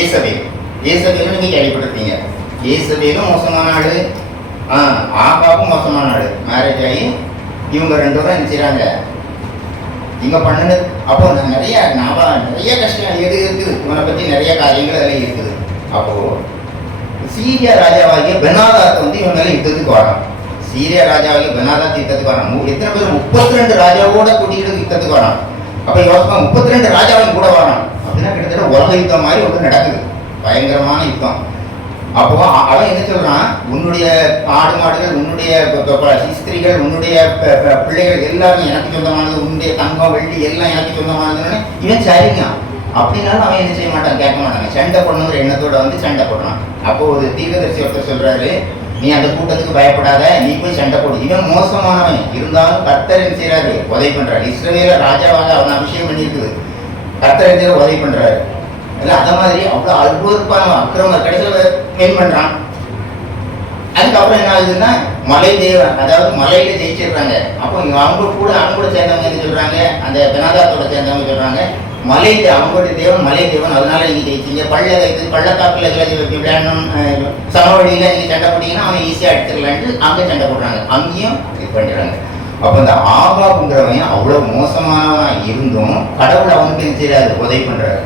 ஏசபேல். ஏசபேலும் நீங்க கேள்விப்பட்டிருப்பீங்க. ஏசபேலும் மோசமான ஆளு, ஆகாவும் மோசமான ஆளு. மேரேஜ் ஆகி இவங்க 2 பேரும் என்ன செய்றாங்க, இவங்க பண்ணுது. அப்போ நிறைய கஷ்டம் எது இருக்குது, இவனை பத்தி நிறைய காரியங்கள் அதில் இருக்குது. அப்போ சீரியா ராஜாவாகிய பெனாதாத் வந்து இவங்க மேல யுத்தத்துக்கு வரான். சீரியா ராஜாவாகிய பெனாதாத் யுத்தத்துக்கு வரான். எத்தனை பேர்? 32 ராஜாவோட கூட்டிகிட்டு யுத்தத்துக்கு வரான். அப்ப யோசனை 32 ராஜாவும் கூட வரான் அப்படின்னா கிட்டத்தட்ட உலக யுத்தம் மாதிரி ஒன்று நடக்குது, பயங்கரமான யுத்தம். அப்போ அவன் என்ன சொல்றான், உன்னுடைய ஆடு மாடுகள், உன்னுடைய ஸ்திரீகள், உன்னுடைய பிள்ளைகள் எல்லாரும் எனக்கு சொந்தமானது, உன்னுடைய தங்கம் வெள்ளி எல்லாம் எனக்கு சொந்தமானதுன்னு இவன் சரிங்க. அப்படின்னாலும் அவன் என்ன செய்ய மாட்டான், கேட்க மாட்டாங்க. சண்டை போடணுங்கிற எண்ணத்தோட வந்து சண்டை போடுறான். அப்போ ஒரு தீர்க்கதரிசி ஒருத்தர் சொல்றாரு, நீ அந்த கூட்டத்துக்கு பயப்படாத, நீ போய் சண்டை போடு. இவன் மோசமானவன் இருந்தாலும் கர்த்தர் என்ன செய்யறாரு, உதவி பண்றாரு. இஸ்ரவேல ராஜாவாக அவன் அபிஷேகம் பண்ணியிருக்குது, கர்த்தர் என்ன உதவி பண்றாரு. இல்லை அந்த மாதிரி அவ்வளோ அற்புதமான அக்கிரம கடைசியில் வின் பண்றான். அதுக்கப்புறம் என்ன ஆகுதுன்னா, மலை தேவன், அதாவது மலையில ஜெயிச்சிடுறாங்க. அப்போ அவங்க கூட சேர்ந்தவங்க என்ன சொல்றாங்க, அந்த பெனாதாத்தோட சேர்ந்தவங்க சொல்றாங்க, அவங்களுடைய தேவன் மலை தேவன், அதனால நீங்க ஜெயிச்சீங்க. பள்ளத்தாக்குல விளையாடணும், சமவெளியில நீங்க சண்டை போட்டீங்கன்னா அவன் ஈஸியா எடுத்துக்கலான்ட்டு அங்கே சண்டை போடுறாங்க, அங்கேயும் இது பண்ணிடுறாங்க. அப்போ இந்த ஆகாபுங்கிறவன் அவ்வளவு மோசமானவனா இருந்தும் கடவுள் அவனுக்கு என்ன செய்யறாரு, உதவி பண்றாரு.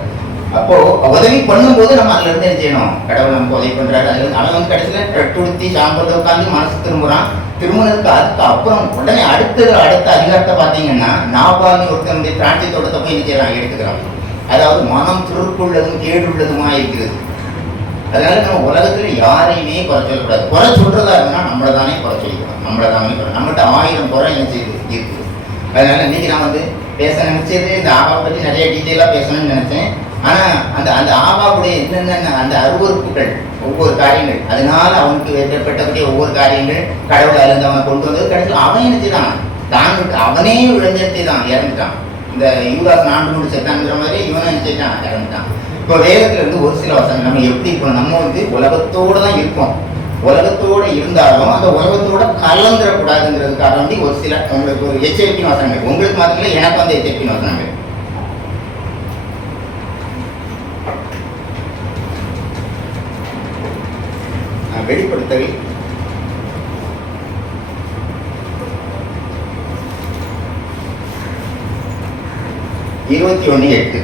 அப்போ உதவி பண்ணும்போது நம்ம அதுல இருந்து என்ன செய்யணும், கடவுள் நமக்கு உதவி பண்றாரு. அதுல அவன் வந்து கடைசியில துடுத்தி சாம்பல் உட்காந்து மனசு திரும்புறான். திரும்பினதுக்கு அதுக்கு அப்புறம் உடனே அடுத்த அதிகாரத்தை பார்த்தீங்கன்னா, நாபால்னு ஒருத்தனுடைய திராட்சை தோட்டத்தை போய் என்ன செய்யறான், எடுத்துக்கிறான். அதாவது மனம் திருக்குள்ளதும் கேடுள்ளதுமா இருக்கிறது. அதனால நம்ம உலகத்துல யாரையுமே குறை சொல்லக்கூடாது. குறை சொல்றதா இருந்தா நம்மளை தானே குறை சொல்லிக்கிறோம், நம்மகிட்ட 1000 குறை என்ன செய்யுது இருக்குது. அதனால இன்னைக்கு நான் வந்து பேச நினைச்சது இந்த ஆகாவை பற்றி நிறைய டீட்டெயிலா பேசணும்னு நினைச்சேன். ஆனா அந்த ஆகாவுடைய என்னென்ன அந்த அருவறுப்புகள், ஒவ்வொரு காரியங்கள், அதனால அவனுக்கு ஏற்பட்டக்கூடிய ஒவ்வொரு காரியங்கள் கடவுள் அருந்து அவனை கொண்டு வந்தது. கடைசியில் அவன் என்ன செய்தான், அவனே விழுந்தெடுத்து தான் இறந்துட்டான். இந்த யூதாஸ் 4 செத்தான்ங்கிற மாதிரி இவனும் என்ன செய்தான், இறந்துட்டான். இப்போ வேதத்துல இருந்து ஒரு சில வசனங்கள் நம்ம எப்படி இருக்கணும், நம்ம வந்து உலகத்தோடு தான் இருக்கோம். உலகத்தோடு இருந்தாலும் அந்த உலகத்தோட கலந்துடக்கூடாதுங்கிறதுக்காக வேண்டி ஒரு சில உங்களுக்கு ஒரு எச்சரிக்கை வசனங்கள், உங்களுக்கு மாத்திரம் எனக்கு வந்து எச்சரிக்கை வசனங்கள். வெளிப்படுத்தல் 21:8.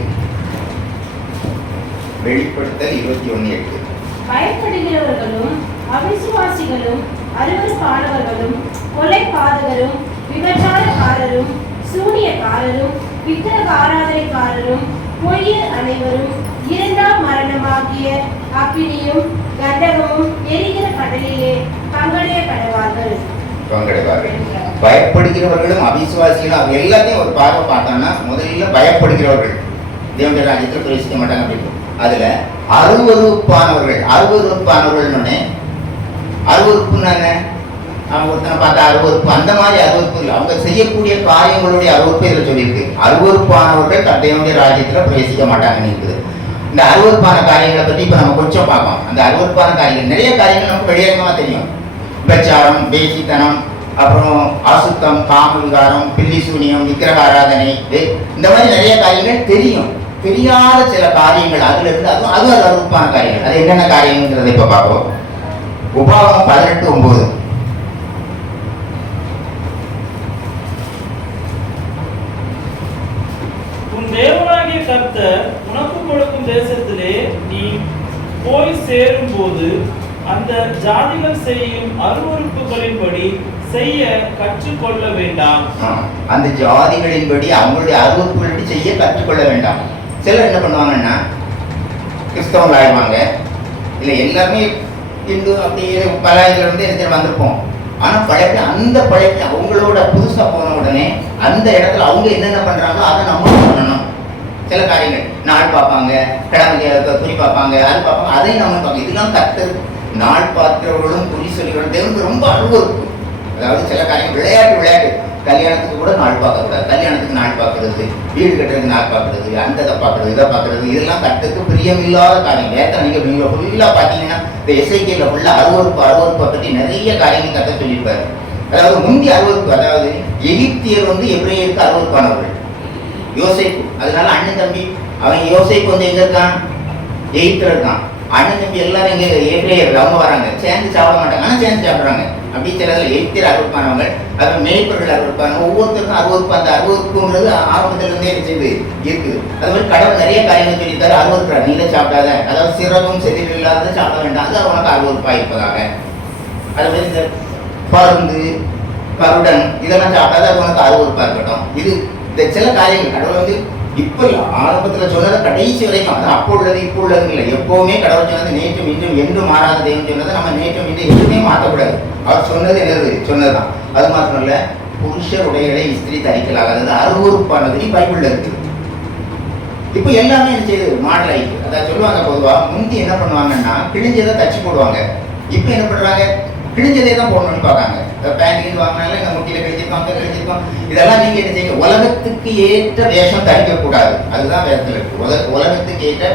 வெளிப்படுத்தல் 21:8. பயப்படுகிறவர்களும் அவிசுவாசிகளும் அருவருப்பானவர்களும் கொலைபாதகரும் விபச்சாரக்காரரும் சூனியக்காரரும் விக்கிரக ஆராதனைக்காரரும் பொய்யர் அனைவரும் 2ஆம் மரணமாகிய அக்கினியும் கந்தகமும் எரிகிற கடலிலே பங்கடையப்படுவார்கள். பயப்படுகிறவர்களும் அவிசுவாசிகளும் அது எல்லாத்தையும் ஒரு பார்வை பார்த்தோம்னா, முதல்ல பயப்படுகிறவர்கள் தேவனுடைய ராஜ்யத்தில் பிரவேசிக்க மாட்டாங்க அப்படின்னு. அதுல அருவருப்பானவர்கள் அருவருப்புன்னு அவங்க ஒருத்தனை பார்த்தா அருவருப்பு, அந்த மாதிரி அருவருப்பு இல்லை, அவங்க செய்யக்கூடிய காரியங்களுடைய அருவருப்பு இதில் சொல்லியிருக்கு. அருவருப்பானவர்கள் தேவனுடைய ராஜ்யத்தில் பிரவேசிக்க மாட்டாங்கன்னு இருக்குது. இந்த அருவருப்பான காரியங்களை பற்றி இப்போ நம்ம கொஞ்சம் பார்ப்போம். அந்த அருவருப்பான காரியங்கள் நிறைய காரியங்கள் நமக்கு வெளியேறமா தெரியும். பிரச்சாரம், பேசித்தனம், அப்புறம் அசுத்தம், காம விகாரம், பில்லி சூனியம், விக்கிரக ஆராதனை, இந்த மாதிரி நிறைய காரியங்கள் தெரியும். தெரியாத சில காரியங்கள் அதுல இருந்து அதுவும் அருவருப்பான காரியங்கள். அது என்னென்ன காரியங்கிறத இப்ப பார்ப்போம். உபாகமம் 18:9. உன் தேவனாகிய கர்த்தர் உனக்கு கொடுக்கும் தேசத்திலே நீ போய் சேரும் போது அந்த ஜாதிகள் செய்யும் அருவருப்புகளின்படி செய்ய கற்றுக்கொள்ள வேண்டாம். அந்த ஜாதிகளின்படி அவங்களுடைய அருவருப்புகளின்படி செய்ய கற்றுக்கொள்ள வேண்டாம். சிலர் என்ன பண்ணுவாங்கன்னா, கிறிஸ்தவங்கள் ஆயிடுவாங்க, இல்லை எல்லாருமே இந்து அப்படியே பல இதுல இருந்து என்ன வந்திருப்போம். ஆனால் அந்த பழக்க அவங்களோட புதுசாக போன உடனே அந்த இடத்துல அவங்க என்னென்ன பண்ணுறாங்களோ அதை நம்மளும் பண்ணணும். சில காரியங்கள் நாள் பார்ப்பாங்க, கிழமை குறி பார்ப்பாங்க, அது பார்ப்பாங்க, அதையும் நம்ம பார்ப்பாங்க. இதெல்லாம் கர்த்தர் நாள் பார்க்கிறவர்களும் குறி சொல்லிக்கிறோம் தேவனுக்கு ரொம்ப அருவருப்பு. அதாவது சில காரியம் விளையாட்டு கல்யாணத்துக்கு கூட நாள் பார்க்கக்கூடாது. கல்யாணத்துக்கு நாள் பார்க்கறது, வீடு கட்டுறதுக்கு நாள் பார்க்கறது, அந்த இதை பார்க்கறது, இதை பார்க்கறது, இதெல்லாம் கர்த்தருக்கு பிரியமில்லாத காரியம். நேற்று நீங்கள் ஃபுல்லாக பார்த்தீங்கன்னா இந்த எஸ்ஐகேல ஃபுல்லாக அருவருப்பை பற்றி நிறைய காரியங்கள் கர்த்தர் சொல்லியிருப்பாரு. அதாவது முந்தைய அருவருப்பு, அதாவது எகிப்தியர் வந்து எபிரேயருக்கு அருவருப்பானவர்கள், யோசேப்பு. அதனால அண்ணன் தம்பி அவன் யோசேப்பு வந்து எங்க இருக்கான், எயித்துல இருக்கான். அண்ணன் தம்பி எல்லாரும் இங்கே ஏப்ரேயர்கள் அவங்க வராங்க, சேர்ந்து சாப்பிட மாட்டாங்க, ஆனால் சேர்ந்து சாப்பிட்றாங்க. அப்படி சிலதில் எயித்தில் அறுவருப்பானவங்க, அது மேய்ப்பர்கள் அறுவருப்பாங்க. ஒவ்வொருத்தருக்கும் அறுவருப்பு. அந்த அறுவருப்புங்கிறது ஆரம்பத்திலிருந்தே செய்து இருக்குது. அது மாதிரி கடவுள் நிறைய காரியங்கள் சொல்லித்தாரு. அறுவருக்கிறார், நீங்களே சாப்பிடாத, அதாவது சிறகும் செதில் இல்லாத சாப்பிட வேண்டாம், அது உனக்கு அறுவருப்பாக இருப்பதாக. அது மாதிரி இந்த பருந்து, கருடன் இதெல்லாம் சாப்பிடாத, அது உனக்கு அறுவருப்பாக இருக்கட்டும். இது இந்த சில காரியங்கள் கடவுள் வந்து இப்போ ஆரம்பத்தில் சொன்னதை கடைசி வரைக்கும், அது அப்போ உள்ளது இப்போ உள்ளது இல்லை. எப்போவுமே கடவுள் சொன்னது நேற்றும் இன்றும் என்றும் மாறாத தெய்வம் சொன்னதை நம்ம நேற்றும் இன்றும் எதுவுமே மாற்றக்கூடாது. அவர் சொன்னது என்னது சொன்னதுதான். அது மாத்திரம் இல்லை, புருஷர் உடைகளை இஸ்திரி தரிக்கலாக, அதாவது அருவருப்பானது பைபிள்ல இருக்குது. இப்போ எல்லாமே என்ன செய்யுது, மாடல் ஆயிடுச்சு. அதாவது சொல்லுவாங்க பொதுவாக முந்தி என்ன பண்ணுவாங்கன்னா கிழிஞ்சதை தச்சு போடுவாங்க. இப்போ என்ன பண்ணுறாங்க, கிழிஞ்சதே தான் போடணும்னு பார்க்காங்க. பேண்ட் வாங்கினால இந்த முட்டியில் கிழிச்சிருப்பாங்க. இதெல்லாம் நீங்கள் என்ன செய்யுங்க, உலகத்துக்கு ஏற்ற வேஷம் தரிக்கக்கூடாது. அதுதான் வேதத்தில் இருக்கு. உலகத்துக்கு ஏற்ற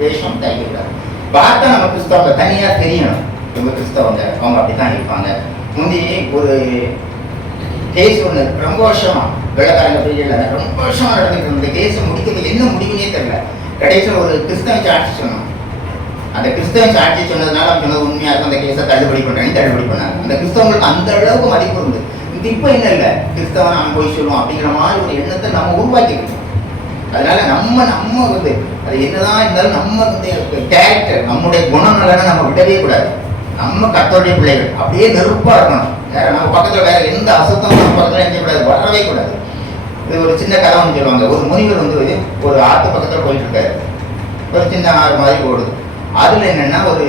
வேஷம் தரிக்கக்கூடாது. பார்த்தா நம்ம கிறிஸ்தவங்க தனியாக தெரியணும். இவங்க கிறிஸ்தவங்க, அவங்க அப்படித்தான் இருப்பாங்க. முந்தி ஒரு கேஸ் ஒன்று ரொம்ப வருஷமா வெள்ளக்காரங்க பீரியட்ல ரொம்ப வருஷமா நடந்துட்டு இருந்த கேஸ் முடிக்கிறது என்ன முடிவுனே தெரியல. கடைசியில் ஒரு கிறிஸ்தவ சாட்சி சொன்னோம். அந்த கிறிஸ்தவ சாட்சி சொன்னதுனால அவங்க சொன்னது உண்மையாக இருக்கும், அந்த கேஸை தள்ளுபடி பண்ணாங்க. அந்த கிறிஸ்தவங்களுக்கு அந்த அளவுக்கு மதிப்பு இருந்து. இப்போ என்ன இல்லை, கிறிஸ்தவன் அவன் போய் சொல்லுவோம் அப்படிங்கிற மாதிரி ஒரு எண்ணத்தை நம்ம உருவாக்கிக்கணும். அதனால நம்ம வந்து அது என்னதான் இருந்தாலும் நம்ம வந்து கேரக்டர், நம்முடைய குணநலனை நம்ம விடவே கூடாது. நம்ம கர்த்தருடைய பிள்ளைகள் அப்படியே நெருப்பா இருக்கணும். வேற நம்ம பக்கத்துல வேற எந்த அசுத்தம் நம்ம பக்கத்துல என்ன கூடாது, வரவே கூடாது. இது ஒரு சின்ன கதை ஒன்று சொல்லுவாங்க. ஒரு முனிவர் வந்து ஒரு ஆத்து பக்கத்துல போயிட்டு இருக்காரு. ஒரு சின்ன ஆறு மாதிரி ஓடுது. அதுல என்னன்னா ஒரு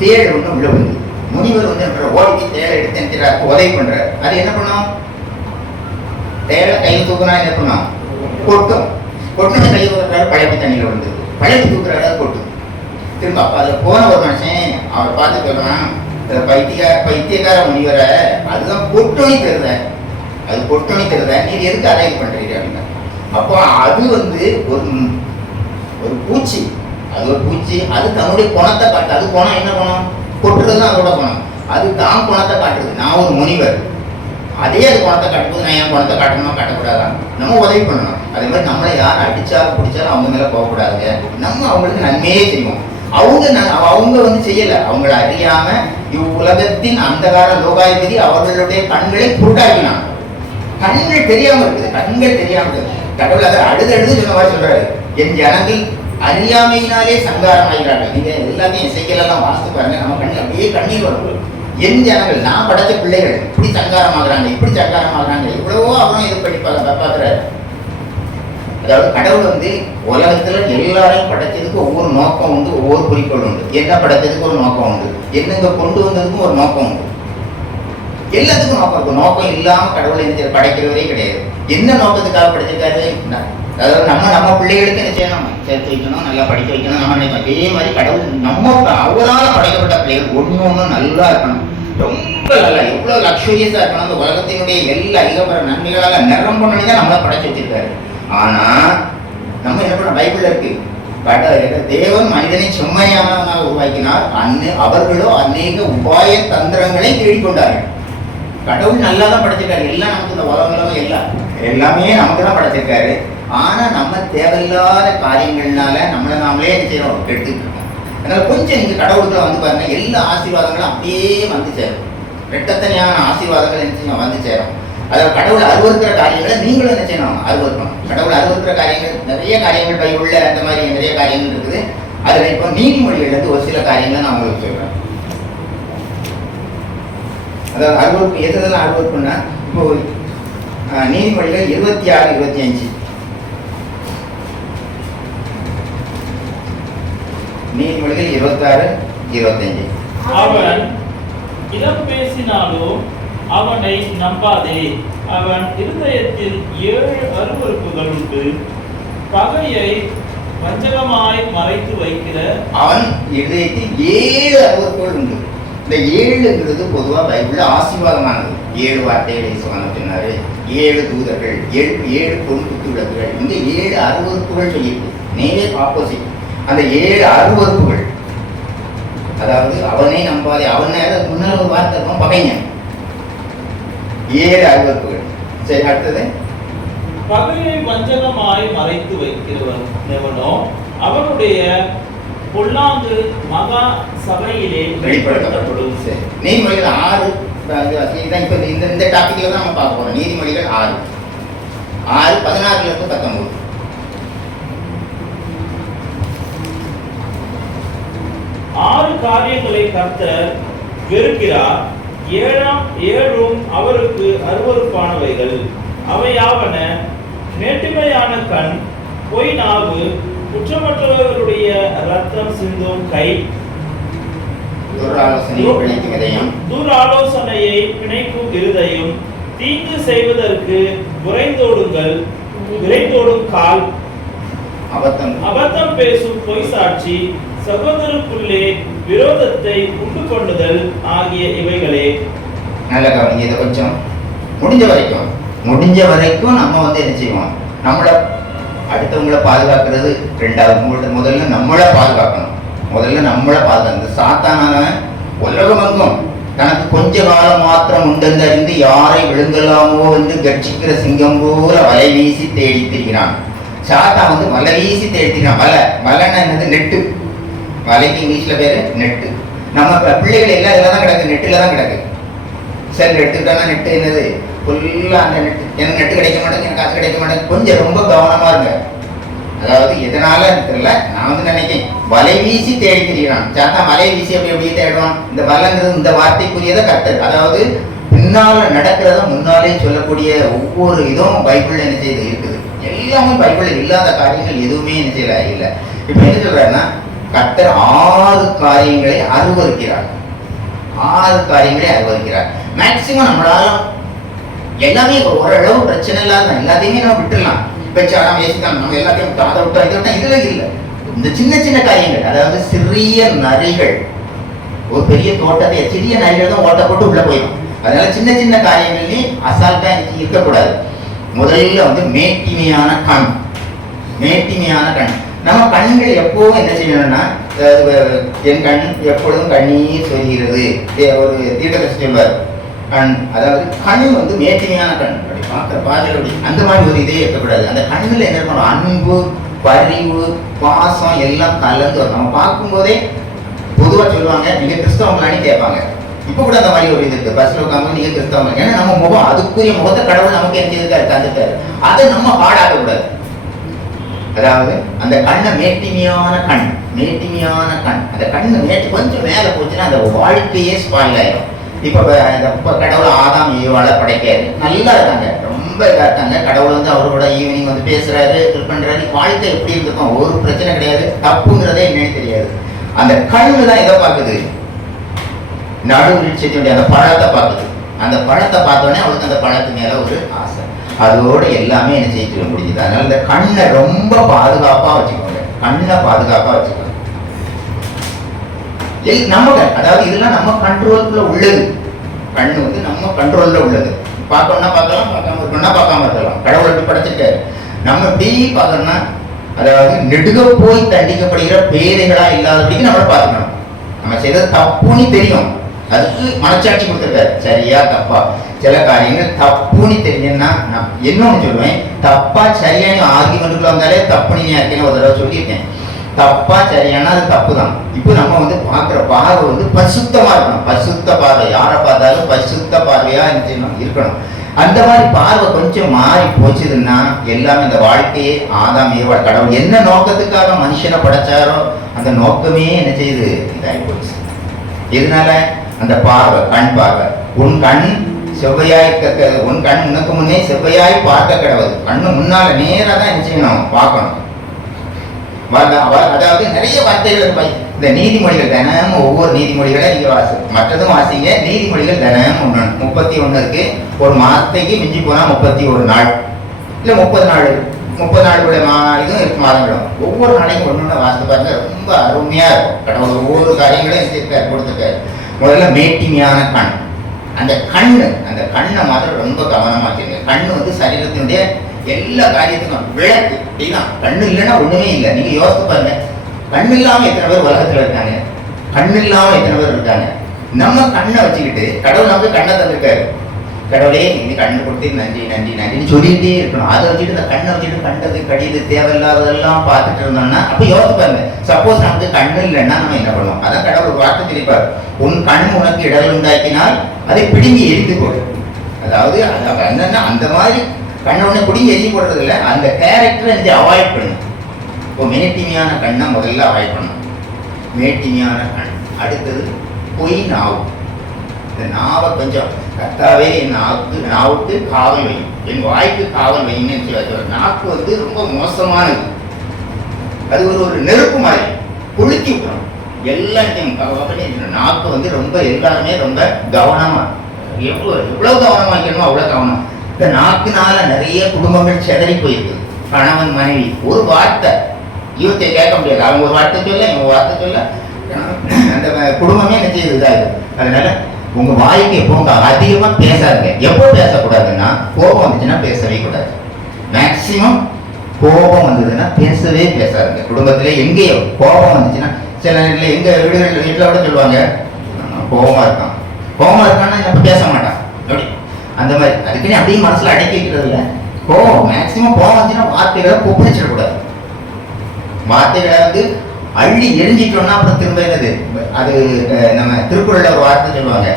தேள் ஒன்று உள்ள வந்து முனிவர் வந்து ஓடி தேளை எடுத்து நினைக்கிறாரு, உதவி பண்றாரு. அது என்ன பண்ணும், தேளை கையில் தூக்குனா என்ன பண்ணும், கொட்டும். கொட்டுன்னு கையில் தூக்குறாரு, பழைய தண்ணியில வந்து பழைய தூக்குறாரு, அது கொட்டும். திரும்ப அப்ப அதில் போன ஒரு மனுஷன் அவரை பார்த்து சொல்றான், பைத்தியக்கார முனிவரை அதுதான் பொட்டொணி தருத, அது பொட்டொணி தருத, நீங்க எதுக்கு அதை இது பண்றீங்க அப்படின்னா. அப்போ அது வந்து ஒரு பூச்சி, அது ஒரு பூச்சி. அது தன்னுடைய குணத்தை காட்டு. அது குணம் என்ன குணம், கொட்டுறது தான் அதோட குணம். அது தான் குணத்தை காட்டுறது. நான் ஒரு முனிவர், அதே அது குணத்தை காட்டும்போது நான் என் குணத்தை காட்டணுமா காட்டக்கூடாதான், நம்ம உதவி பண்ணணும். அதே மாதிரி நம்மளை யார் அடிச்சாலும் பிடிச்சாலும் அவங்க மேலே போகக்கூடாதுங்க. நம்ம அவங்களுக்கு நன்மையே செய்வோம். அவங்க வந்து செய்யல, அவங்கள அறியாம இவ்வுலகத்தின் அந்தகார லோகாதிபதி அவர்களுடைய கண்களை குருடாக்கினான். கண்கள் தெரியாம இருக்குது, கண்கள் தெரியாம இருக்குது. கடவுள் அதை அழுது சொன்ன மாதிரி சொல்றாரு, என் ஜனங்கள் அறியாமையினாலே சங்காரம் ஆகிறார்கள். நீங்க எல்லாத்தையும் இசைக்கெல்லாம் வாசித்து பாருங்க, நம்ம கண்ணில் அப்படியே கண்ணீர் வரும். என் ஜனங்கள், நான் படைச்ச பிள்ளைகள் இப்படி சங்காரமாகறாங்க, இப்படி சங்காரமாகறாங்க, இவ்வளவோ அவரும் இது பண்ணி பார்க்குறாரு. அதாவது கடவுள் வந்து உலகத்துல எல்லாரையும் படைச்சதுக்கு ஒவ்வொரு நோக்கம் உண்டு, ஒவ்வொரு குறிக்கோள் உண்டு. என்ன படைச்சதுக்கு ஒரு நோக்கம் உண்டு, என்னங்க கொண்டு வந்ததுக்கும் ஒரு நோக்கம் உண்டு. எல்லாத்துக்கும் நோக்கம் இருக்கும். நோக்கம் இல்லாம கடவுளை படைக்கிறவரே கிடையாது. என்ன நோக்கத்துக்காக படைச்சிருக்காரு, அதாவது நம்ம பிள்ளைகளுக்கு என்ன செய்யணும், சேர்த்து வைக்கணும், நல்லா படிக்க வைக்கணும். நம்ம நினைக்கணும் அதே மாதிரி கடவுள் நம்ம அவரால் படைக்கப்பட்ட பிள்ளைகள் ஒன்று நல்லா இருக்கணும், ரொம்ப நல்லா, எவ்வளவு லக்ஸூரியஸா இருக்கணும். அந்த உலகத்தினுடைய எல்லா அதிகபர நன்மைகளால நிரம்பி தான் நம்மளை படைச்சு வச்சிருக்காரு. ஆனா நம்ம என்ன பண்ண, பைபிள்ல இருக்கு, தேவன் மனிதனை செம்மையானவனாக உருவாக்கினார், அவர்களோ அநேக உபாய தந்திரங்களை தேடிக்கொண்டார்கள். கடவுள் நல்லா தான் படைச்சிருக்காரு. எல்லாம் நமக்கு இந்த உலகம் எல்லாமே நமக்கு தான் படைச்சிருக்காரு. ஆனா நம்ம தேவையில்லாத காரியங்கள்னால நம்மளை நாமளே என்ன செய்யறோம், கெடுத்துட்டு இருக்கோம். அதனால கொஞ்சம் நீங்க கடவுளுக்குள்ள வந்து பாருங்க, எல்லா ஆசீர்வாதங்களும் அப்படியே வந்து சேரும். ரெட்டத்தனையான ஆசீர்வாதங்கள் என்ன செய்யணும், வந்து சேரும். அதாவது கடவுள் அருவருக்கிற காரியங்களை நீங்களும் என்ன செய்யணும், அருவருக்கணும். கடவுள் அருவருக்கிற காரியங்கள் நிறைய காரியங்கள் பைபிள்ல அந்த மாதிரி நிறைய காரியங்கள் இருக்குது. அதுல இப்போ நீதிமொழிகள்ல இருந்து ஒரு சில காரியங்களை நான் உங்களுக்கு சொல்றேன். அதாவது அருவருப்பு எதுலாம் அருவருப்புன்னா, இப்போ நீதிமொழிகள் 26, 25. நீதிமொழிகள் 26, 25. அவன் இடம் பேசினாலோ அவனை நம்பாதே, அவன் இருதயத்தில் 7 அருவருப்புகள் உண்டு, பகையை வஞ்சகமாய் மறைத்து வைக்கிற. அவன் இருதயத்தில் 7 அருவருப்புகள் உண்டு. இந்த 7ங்கிறது பொதுவாக பைபிள்ல ஆசீர்வாதமானது. 7 வார்த்தைகளை சொன்னாரு, 7 தூதர்கள், 7 பொன்குத்து விளக்குகள், இந்த 7 அருவருப்புகள் சொல்லியிருக்கு. நேர் ஆப்போசிட். அந்த 7 அருவருப்புகள், அதாவது அவனை நம்பாதே, அவனை முன்னால் ஒரு வார்த்தை இருக்கும், பகைஞன். 7 அருவருப்புகள். சரி, அடுத்தது பகையை வஞ்சகமாய் மறைத்து வைக்கிறவன் எவனோ அவனுடைய பொல்லாங்கு மகா சபையிலே வெளிப்படுத்தப்படும். சரி, நீதிமொழிகள் 6 இதான் இப்போ இந்த டாபிக்ல தான் நம்ம பார்க்க போறோம். நீதிமொழிகள் 6 16 இருந்து 19. 6 காரியங்களை கர்த்தர் வெறுக்கிறார், ஏழும் அவருக்கு அருவருப்பானவைகள். அவையாவன: மேட்டிமையான கண், பொய் நாவு, குற்றமற்றவர்களுடைய ரத்தம் சிந்தும் கை, துராலோசனையை பிணைக்கும் இருதயம், தீங்கு செய்வதற்கு விரைந்தோடும் கால், அபத்தம் பேசும் பொய் சாட்சி, சகோதரருக்குள்ளே விரோதத்தை உண்டு கொண்டுதல் ஆகிய இவைகளே. நல்ல கவனிங்க. இதை கொஞ்சம் முடிஞ்ச வரைக்கும் நம்ம என்ன செய்வோம், நம்மளை அடுத்தவங்களை பாதுகாக்கிறது ரெண்டாவது. முதல்ல நம்மளை பாதுகாக்கணும். இந்த சாத்தானான உலகமெங்கும் தனக்கு கொஞ்ச காலம் மாத்திரம் உண்டென்று அறிந்து யாரை விழுங்கலாமோ என்று கட்சிக்கிற சிங்கம் போல வலை வீசி தேடி திரிகிறான். சாத்தான் வலை வீசி தேடி திரிகிறான். வலைன்னா என்னது? நெட்டு. வலைக்கு இங்கிலீஷ்ல பேரு நெட்டு. நம்ம பிள்ளைகள் எல்லாம் இதில் தான் கிடக்கு, நெட்டில் தான் கிடக்கு. செல் எடுத்துக்கிட்டோன்னா நெட்டு என்னது? ஃபுல்லாக அந்த நெட்டு. எனக்கு நெட்டு கிடைக்க மாட்டேங்குது, எனக்கு அது கிடைக்க மாட்டேங்குது. கொஞ்சம் ரொம்ப கவனமாக இருங்க. அதாவது எதனால தெரியல, நான் நினைக்கிறேன் வலை வீசி தேடி திரிகிறான். சாத்தா வலை வீசி எப்படி தேடுவான்? இந்த வலைங்கிறது இந்த வார்த்தைக்குரியதை கர்த்தர், அதாவது பின்னால நடக்கிறத முன்னாலே சொல்லக்கூடிய ஒவ்வொரு இதுவும் பைபிள்ல என்ன செய்து இருக்குது. எல்லாமே பைபிள்ல இல்லாத காரியங்கள் எதுவுமே என்ன செய்யல இல்லை. இப்ப என்ன சொல்றாருன்னா, கர்த்தர் 6 காரியங்களை அருவருக்கிறார். 6 காரியங்களை அருவருக்கிறார். மேக்சிமம் நம்மளால எல்லாமே ஓரளவு பிரச்சனை இல்லாத எல்லாத்தையுமே நம்ம விட்டுடலாம். நம்ம எல்லாத்தையும் அதை விட்டோம், இதை விட்டோம், இதுல இல்லை. இந்த சின்ன காரியங்கள், அதாவது சிறிய நரிகள் ஒரு பெரிய தோட்டத்தை, சிறிய நரிகள் தான் ஓட்ட போட்டு உள்ள போயிடும். அதனால சின்ன காரியங்கள்லையும் அசால்ட்டா இருக்கக்கூடாது. முதல்ல மேட்டிமையான கண். நம்ம கண்கள் எப்பவும் என்ன செய்யணும்னா, என் கண் எப்பொழுதும் கண்ணீர் சொல்கிறது. ஒரு தீர்க்கதரிசி சொல்வார், கண், அதாவது கண் மேட்டிமையான கண். அப்படி பார்க்குற பார்வை அந்த மாதிரி ஒரு இதே இருக்கக்கூடாது. அந்த கண்ணில் என்ன இருக்கணும்? அன்பு, பரிவு, பாசம் எல்லாம் கலந்து வரும். நம்ம பார்க்கும்போதே பொதுவாக சொல்லுவாங்க, நீங்க கிறிஸ்தவங்களான்னு கேட்பாங்க. இப்போ கூட அந்த மாதிரி ஒரு இது இருக்கு. பஸ்ல உட்காந்து நீங்க கிறிஸ்தவங்க, ஏன்னா நம்ம முகம், அதுக்குரிய முகத்தை கடவுள் நமக்கு என்ன செய்திருக்காரு, தந்துட்டாரு. அதை நம்ம பாடாக்க கூடாது. அதாவது அந்த கண்ணை மேட்டிமையான கண். அந்த கண்ணு கொஞ்சம் மேலே போச்சுன்னா அந்த வாழ்க்கையே ஸ்பாயில் ஆயிடும். இப்போ கடவுள் ஆதாம் ஈவாளை படைக்காரு, நல்லா இருக்காங்க, ரொம்ப இதா இருக்காங்க. கடவுள் அவரோட ஈவினிங் பேசுறாரு, பண்றாரு. வாழ்க்கை எப்படி இருந்திருக்கும், ஒரு பிரச்சனை கிடையாது. தப்புங்கிறதே என்னன்னு தெரியாது. அந்த கண்ணு தான் எதை பார்க்குது? நடுவிருட்சத்தினுடைய அந்த பழத்தை பார்க்குது. அந்த பழத்தை பார்த்தோன்னே அவளுக்கு அந்த பழத்து மேல ஒரு ஆசை. அதோட எல்லாமே என்ன செய்ய முடியுது. அதனால இந்த கண்ணை ரொம்ப பாதுகாப்பா வச்சுக்கோங்க. நம்ம அதாவது இதெல்லாம் நம்ம கண்ட்ரோலுக்குள்ள உள்ளது. கண்ணு நம்ம கண்ட்ரோல்ல உள்ளது. பார்க்கணும்னா பார்க்கலாம், பார்க்காம இருக்கணும்னா பார்க்காம இருக்கலாம். கடவுள் எப்படி படைச்சிருக்காரு. நம்ம எப்படி பார்க்கணும்னா, அதாவது நெடுக போய் தண்டிக்கப்படுகிற பேதைகளா இல்லாதபடிக்கு நம்மளை பார்த்துக்கணும். நம்ம செய்தது தப்புன்னு தெரியும், அதுக்கு மனச்சாட்சி கொடுத்துருக்காரு, சரியா தப்பா. சில காரியங்கள் தப்புன்னு தெரிஞ்சுன்னா நான் என்னன்னு சொல்லுவேன், தப்பா சரியான ஆர்கியூமெண்ட்டுக்குள்ள வந்தாலே தப்புன்னு இருக்கேன்னு ஒரு தடவை சொல்லியிருக்கேன். தப்பா சரியானா அது தப்பு தான். இப்போ நம்ம பார்க்குற பார்வை பரிசுத்தமா இருக்கணும். பரிசுத்த பார்வை, யாரை பார்த்தாலும் பரிசுத்த பார்வையா இருக்கணும். அந்த மாதிரி பார்வை கொஞ்சம் மாறி போச்சுதுன்னா எல்லாமே இந்த வாழ்க்கையே ஆதாம் ஏவாள் கடவுள் என்ன நோக்கத்துக்காக மனுஷனை படைச்சாரோ அந்த நோக்கமே என்ன செய்யுது, இதாகி போச்சு. இதனால அந்த பார்வை, கண் பார்வை, உன் கண் உனக்கு முன்னே செவ்வையாய் பார்க்க கிடவது. கண்ணு முன்னால நேரா தான் என்ன செய்யணும், பார்க்கணும். அதாவது நிறைய வார்த்தைகள் இந்த நீதிமொழிகள் தினமும் ஒவ்வொரு நீதிமொழிகளை நீங்க மற்றதும் வாசிங்க. நீதிமொழிகள் தினமும் 31 இருக்கு. ஒரு மாதத்தைக்கு மிஞ்சி போனா 31 நாள் இல்ல 30 நாள், 30 நாளுடைய இதுவும் இருக்கு, மாதங்களும். ஒவ்வொரு நாளையும் ஒன்னொன்னு வாசித்து பாருங்க, ரொம்ப அருமையா இருக்கும். கடவுள் ஒவ்வொரு காரியங்களையும் கொடுத்துருக்காரு. முதல்ல மேட்டிமையான கண். அந்த கண்ணை மாத்திரம் ரொம்ப கவனமா வச்சுங்க. கண்ணு சரீரத்தினுடைய எல்லா காரியத்துக்கும் விளக்கு. அப்படின்னா கண்ணு இல்லைன்னா ஒண்ணுமே இல்லை. நீங்க யோசித்து பாருங்க, கண்ணு இல்லாம எத்தனை பேர் உலகத்துல இருக்காங்க, கண்ணு இல்லாம எத்தனை பேர் இருக்காங்க. நம்ம கண்ணை வச்சுக்கிட்டு கடவுள் நமக்கு கண்ணை தந்திருக்காரு. கடவுளே இந்த கண்ணை கொடுத்து நன்றி நன்றி நன்றின்னு சொல்லிகிட்டே இருக்கணும். அதை வச்சுட்டு இந்த கண்ணை வச்சுட்டு கண்டது கடிது தேவையில்லாததெல்லாம் பார்த்துட்டு இருந்தோம்னா அப்போ யோசிப்பாங்க, சப்போஸ் நமக்கு கண்ணு இல்லைன்னா நம்ம என்ன பண்ணுவோம்? அதான் கடவுள் ஒரு வார்த்தை தெரிவிப்பார், உன் கண் உனக்கு இடல் உண்டாக்கினால் அதை பிடுங்கி எரித்து போடு. அதாவது என்னன்னா அந்த மாதிரி கண்ணை உடனே பிடிங்கி எரிஞ்சு போடுறது இல்லை, அந்த கேரக்டரை இங்கே அவாய்ட் பண்ணணும். இப்போ மேட்டிமையான கண்ணை முதல்ல அவாய்ட் பண்ணணும். மேட்டிமையான கண். அடுத்தது பொய் நாவு. இந்த நாவை கொஞ்சம் கர்த்தாவே என் நாவுக்கு காவல் வையும், என் வாய்க்கு காவல் வையும்னு சொல்லி நாக்கு ரொம்ப மோசமானது. அது ஒரு நெருப்பு மாதிரி புழுக்கி விட்டுரும் எல்லாத்தையும். நாக்கு ரொம்ப எல்லாருமே ரொம்ப கவனமா, எவ்வளவு கவனமா வைக்கணுமோ அவ்வளவு கவனம். இந்த நாக்குனால நிறைய குடும்பங்கள் செதறி போயிருக்கு. கணவன் மனைவி ஒரு வார்த்தை யூத்தை கேட்க முடியாது, அவங்க ஒரு வார்த்தை சொல்ல இவங்க வார்த்தை சொல்ல அந்த குடும்பமே என்ன செய்யுது இதாகுது. அதனால உங்க வாய்க்கு எப்போ அதிகமா பேசாதுங்க. எப்போ பேசக்கூடாதுன்னா கோபம் வந்துச்சுன்னா பேசவே கூடாது. மேக்சிமம் கோபம் வந்ததுன்னா பேசவே பேசாதுங்க. குடும்பத்திலே எங்கேயோ கோபம் வந்துச்சுன்னா சில நேரத்தில் எங்க வீட்டில் கூட சொல்லுவாங்க கோபமா இருக்கான், கோபமா இருக்கான்னா அப்ப பேச மாட்டான் அப்படி அந்த மாதிரி. அதுக்குன்னு அப்படியே மனசுல அடக்கி வைக்கிறது இல்லை. கோபம் மேக்சிமம் கோபம் வந்துச்சுன்னா வார்த்தைகளை கொப்பளிச்சிடக்கூடாது. வார்த்தைகளை அள்ளி எரிஞ்சிட்டோம்னா அப்புறம் திரும்ப என்னது, அது நம்ம திருக்குறள்ல ஒரு வார்த்தை சொல்லுவாங்க,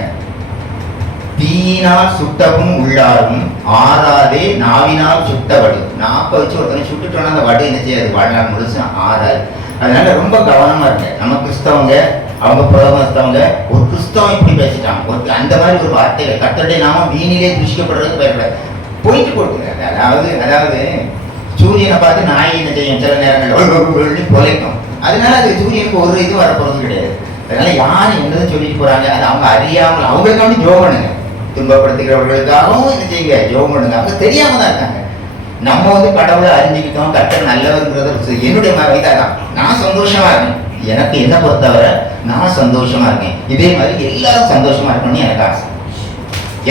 தீயினால் சுட்டவும் உள்ளாரும் ஆறாதே நாவினால் சுட்ட வடு. நாப்பை வச்சு ஒருத்தனை சுட்டுட்டோம்னா அந்த வடு என்ன செய்யாது, வாழ்நாள் முழுசு ஆறாது. அதனால ரொம்ப கவனமா இருங்க. நம்ம கிறிஸ்தவங்க, அவங்க புறமத்தவங்க, ஒரு கிறிஸ்தவம் இப்படி பேசிட்டாங்க ஒரு அந்த மாதிரி ஒரு வார்த்தைகள் கர்த்தருடைய நாம வீணிலே துஷ்டப்படுறதுக்கு பயப்படாது, போயிட்டு கொடுக்குறாங்க. அதாவது சூரியனை பார்த்து நாய் என்ன செய்யும், சில நேரங்கள் பொழைக்கும். அதனால அது சூரியனுக்கு ஒரு இது வரப்போறது கிடையாது. அதனால யார் என்னது சொல்லிட்டு போறாங்க, அது அவங்க அறியாமல் அவங்களுக்காண்டி ஜோம் பண்ணுங்க. துன்பப்படுத்துகிறவர்களுக்காகவும் என்ன செய்யுங்க, ஜோம் பண்ணுங்க. அவங்க தெரியாம தான் இருக்காங்க. நம்ம கடவுளை அறிஞ்சுக்கிட்டோம், கர்த்தர் நல்லவங்கிறத என்னுடைய இதாதான் நான் சந்தோஷமா இருக்கேன். எனக்கு என்ன பொறுத்தவரை நான் சந்தோஷமா இருக்கேன். இதே மாதிரி எல்லாரும் சந்தோஷமா இருக்கணும்னு எனக்கு ஆசை,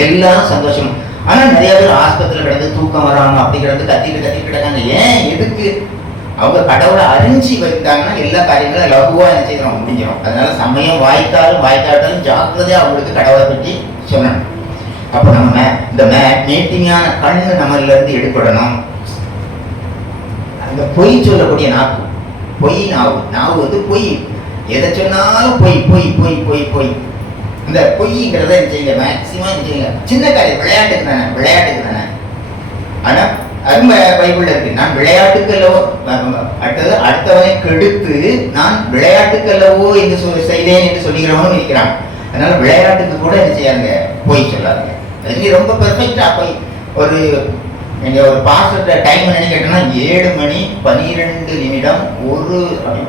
எல்லாரும் சந்தோஷம். ஆனா நிறைய பேர் ஆஸ்பத்திரியில் கிடந்து தூக்கம் வராம அப்படி கிடந்து கத்திட்டு கிடக்காங்க. ஏன் எதுக்கு? அவங்க கடவுளை அறிஞ்சு வைத்தாங்கன்னா எல்லா காரியங்களும் லகுவா என்ன செய்யணும், முடிஞ்சிடும். அதனால சமயம் வாய்க்காட்டாலும் ஜாக்கிரதையா அவங்களுக்கு கடவுளை பற்றி சொல்லணும். அப்போ நம்ம இந்த மேட்டிங்கான கண்ணு நம்மள இருந்து எடுப்படணும். அந்த பொய் சொல்லக்கூடிய நாக்கு, பொய் நாவு பொய், எதை சொன்னாலும் பொய் பொய் பொய் பொய் பொய். இந்த பொய்ங்கிறத என்ன செய்யுங்க, மேக்சிமம் என்ன செய்யுங்க, சின்ன காரியம் விளையாட்டுக்கு தானே. ஆனா அருமை பைபிள்ல இருக்கு, நான் விளையாட்டுக்கல்லவோ அடுத்தவனை கெடுத்து நான் விளையாட்டுக்கல்லவோ என்று செய்தேன் என்று சொல்லுகிறவனும் இருக்கிறான். அதனால விளையாட்டுக்கு கூட என்ன செய்யாங்க, பொய் சொல்லாதுங்க. அதுக்கு ரொம்ப பெர்ஃபெக்டா போய் நீங்க ஒரு பாஸ்டர்ட்ட டைம் என்னன்னு கேட்டோம்னா 7 மணி 12 நிமிடம்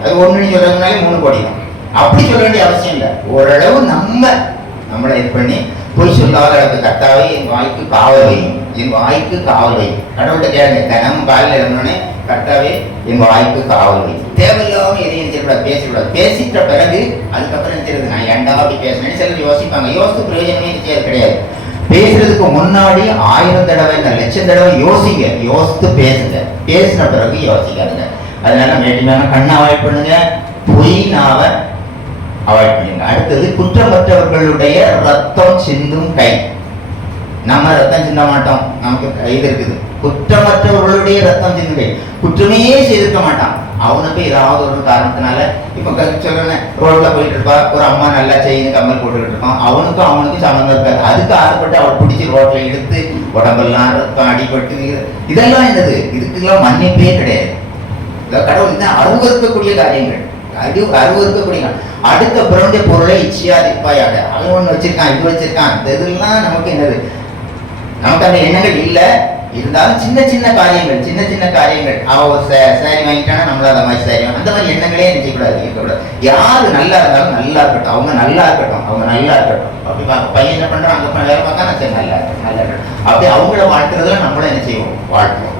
அது 1 மணி சொல்றதுனாலே 3 கோடி தான். அப்படி சொல்ல வேண்டிய அவசியம் இல்லை. ஓரளவு நம்மளை இது பண்ணி பொய் சொல்லாத அளவுக்கு கர்த்தாவே என் வாய்க்கு காவல் வையும், என் வாய்க்கு காவல் வையும். கடவுள்கிட்ட கேளுங்க, தினமும் காலையில் இருந்தோடனே கர்த்தாவே என் வாய்க்கு காவல் வையும். தேவையில்லாம எதையும் செய்யக்கூடாது, பேசக்கூடாது. பேசிட்ட பிறகு அதுக்கப்புறம் என்ன செய்யறது, நான் ஏன்டா அப்படி பேசுறேன்னு சிலர் யோசிப்பாங்க. யோசித்து பிரயோஜனமே செய்யறது கிடையாது. பேசுறதுக்கு முன்னாடி 1000 தடவை இல்லை 1000 தடவை யோசிங்க, யோசித்து பேசுங்க. பேசின பிறகு யோசிக்காதுங்க. அதனால மேட்டிமையான கண்ணை அவாய்ட் பண்ணுங்க, பொய் நாவை அவாய்ட் பண்ணுங்க. அடுத்தது குற்றமற்றவர்களுடைய ரத்தம் சிந்தும் கை. நம்ம ரத்தம் சிந்த மாட்டோம், நமக்கு இது இருக்குது. குற்றமற்றவர்களுடைய ரத்தம் சிந்தும் கை, குற்றமே செய்திருக்க மாட்டான். அவனுக்கு ஏதாவது ஒரு காரணத்தினால இப்ப சொல்றேன், ரோட்ல போயிட்டு இருப்பா, ஒரு அம்மா நல்லா செய்யுங்க கம்மல் போட்டுக்கிட்டு இருப்பான், அவனுக்கு சம்மந்தம் இருக்காது. அதுக்கு ஆசைப்பட்டு அவள் பிடிச்சி ரோட்ல எடுத்து உடம்பெல்லாம் ரத்தம் அடிபட்டு இதெல்லாம் என்னது, இதுக்கெல்லாம் மன்னிப்பே கிடையாது. கடவுள் தான் அருவருக்கக்கூடிய காரியங்கள், அருவருக்கக்கூடிய. அடுத்த பிறந்த பொருளை இச்சையாதிப்பாயாக அவன் ஒண்ணு வச்சிருக்கான், இது வச்சிருக்கான், இதெல்லாம் நமக்கு என்னது, நமக்கு அந்த எண்ணங்கள் இல்லை. இருந்தாலும் சின்ன சின்ன காரியங்கள் அவ ஒரு சாரி வாங்கிட்டானா நம்மள அந்த மாதிரி சாரி, அந்த மாதிரி எண்ணங்களே இருக்கக்கூடாது. யாரு நல்லா இருந்தாலும் நல்லா இருக்கட்டும், அவங்க நல்லா இருக்கட்டும். அப்படி பையன் என்ன பண்றான், அங்க வேலை பார்த்தா சரி நல்லா இருக்கட்டும். அப்படி அவங்கள வாழ்த்துறதுல நம்மளும் என்ன செய்வோம், வாழ்த்துவோம்.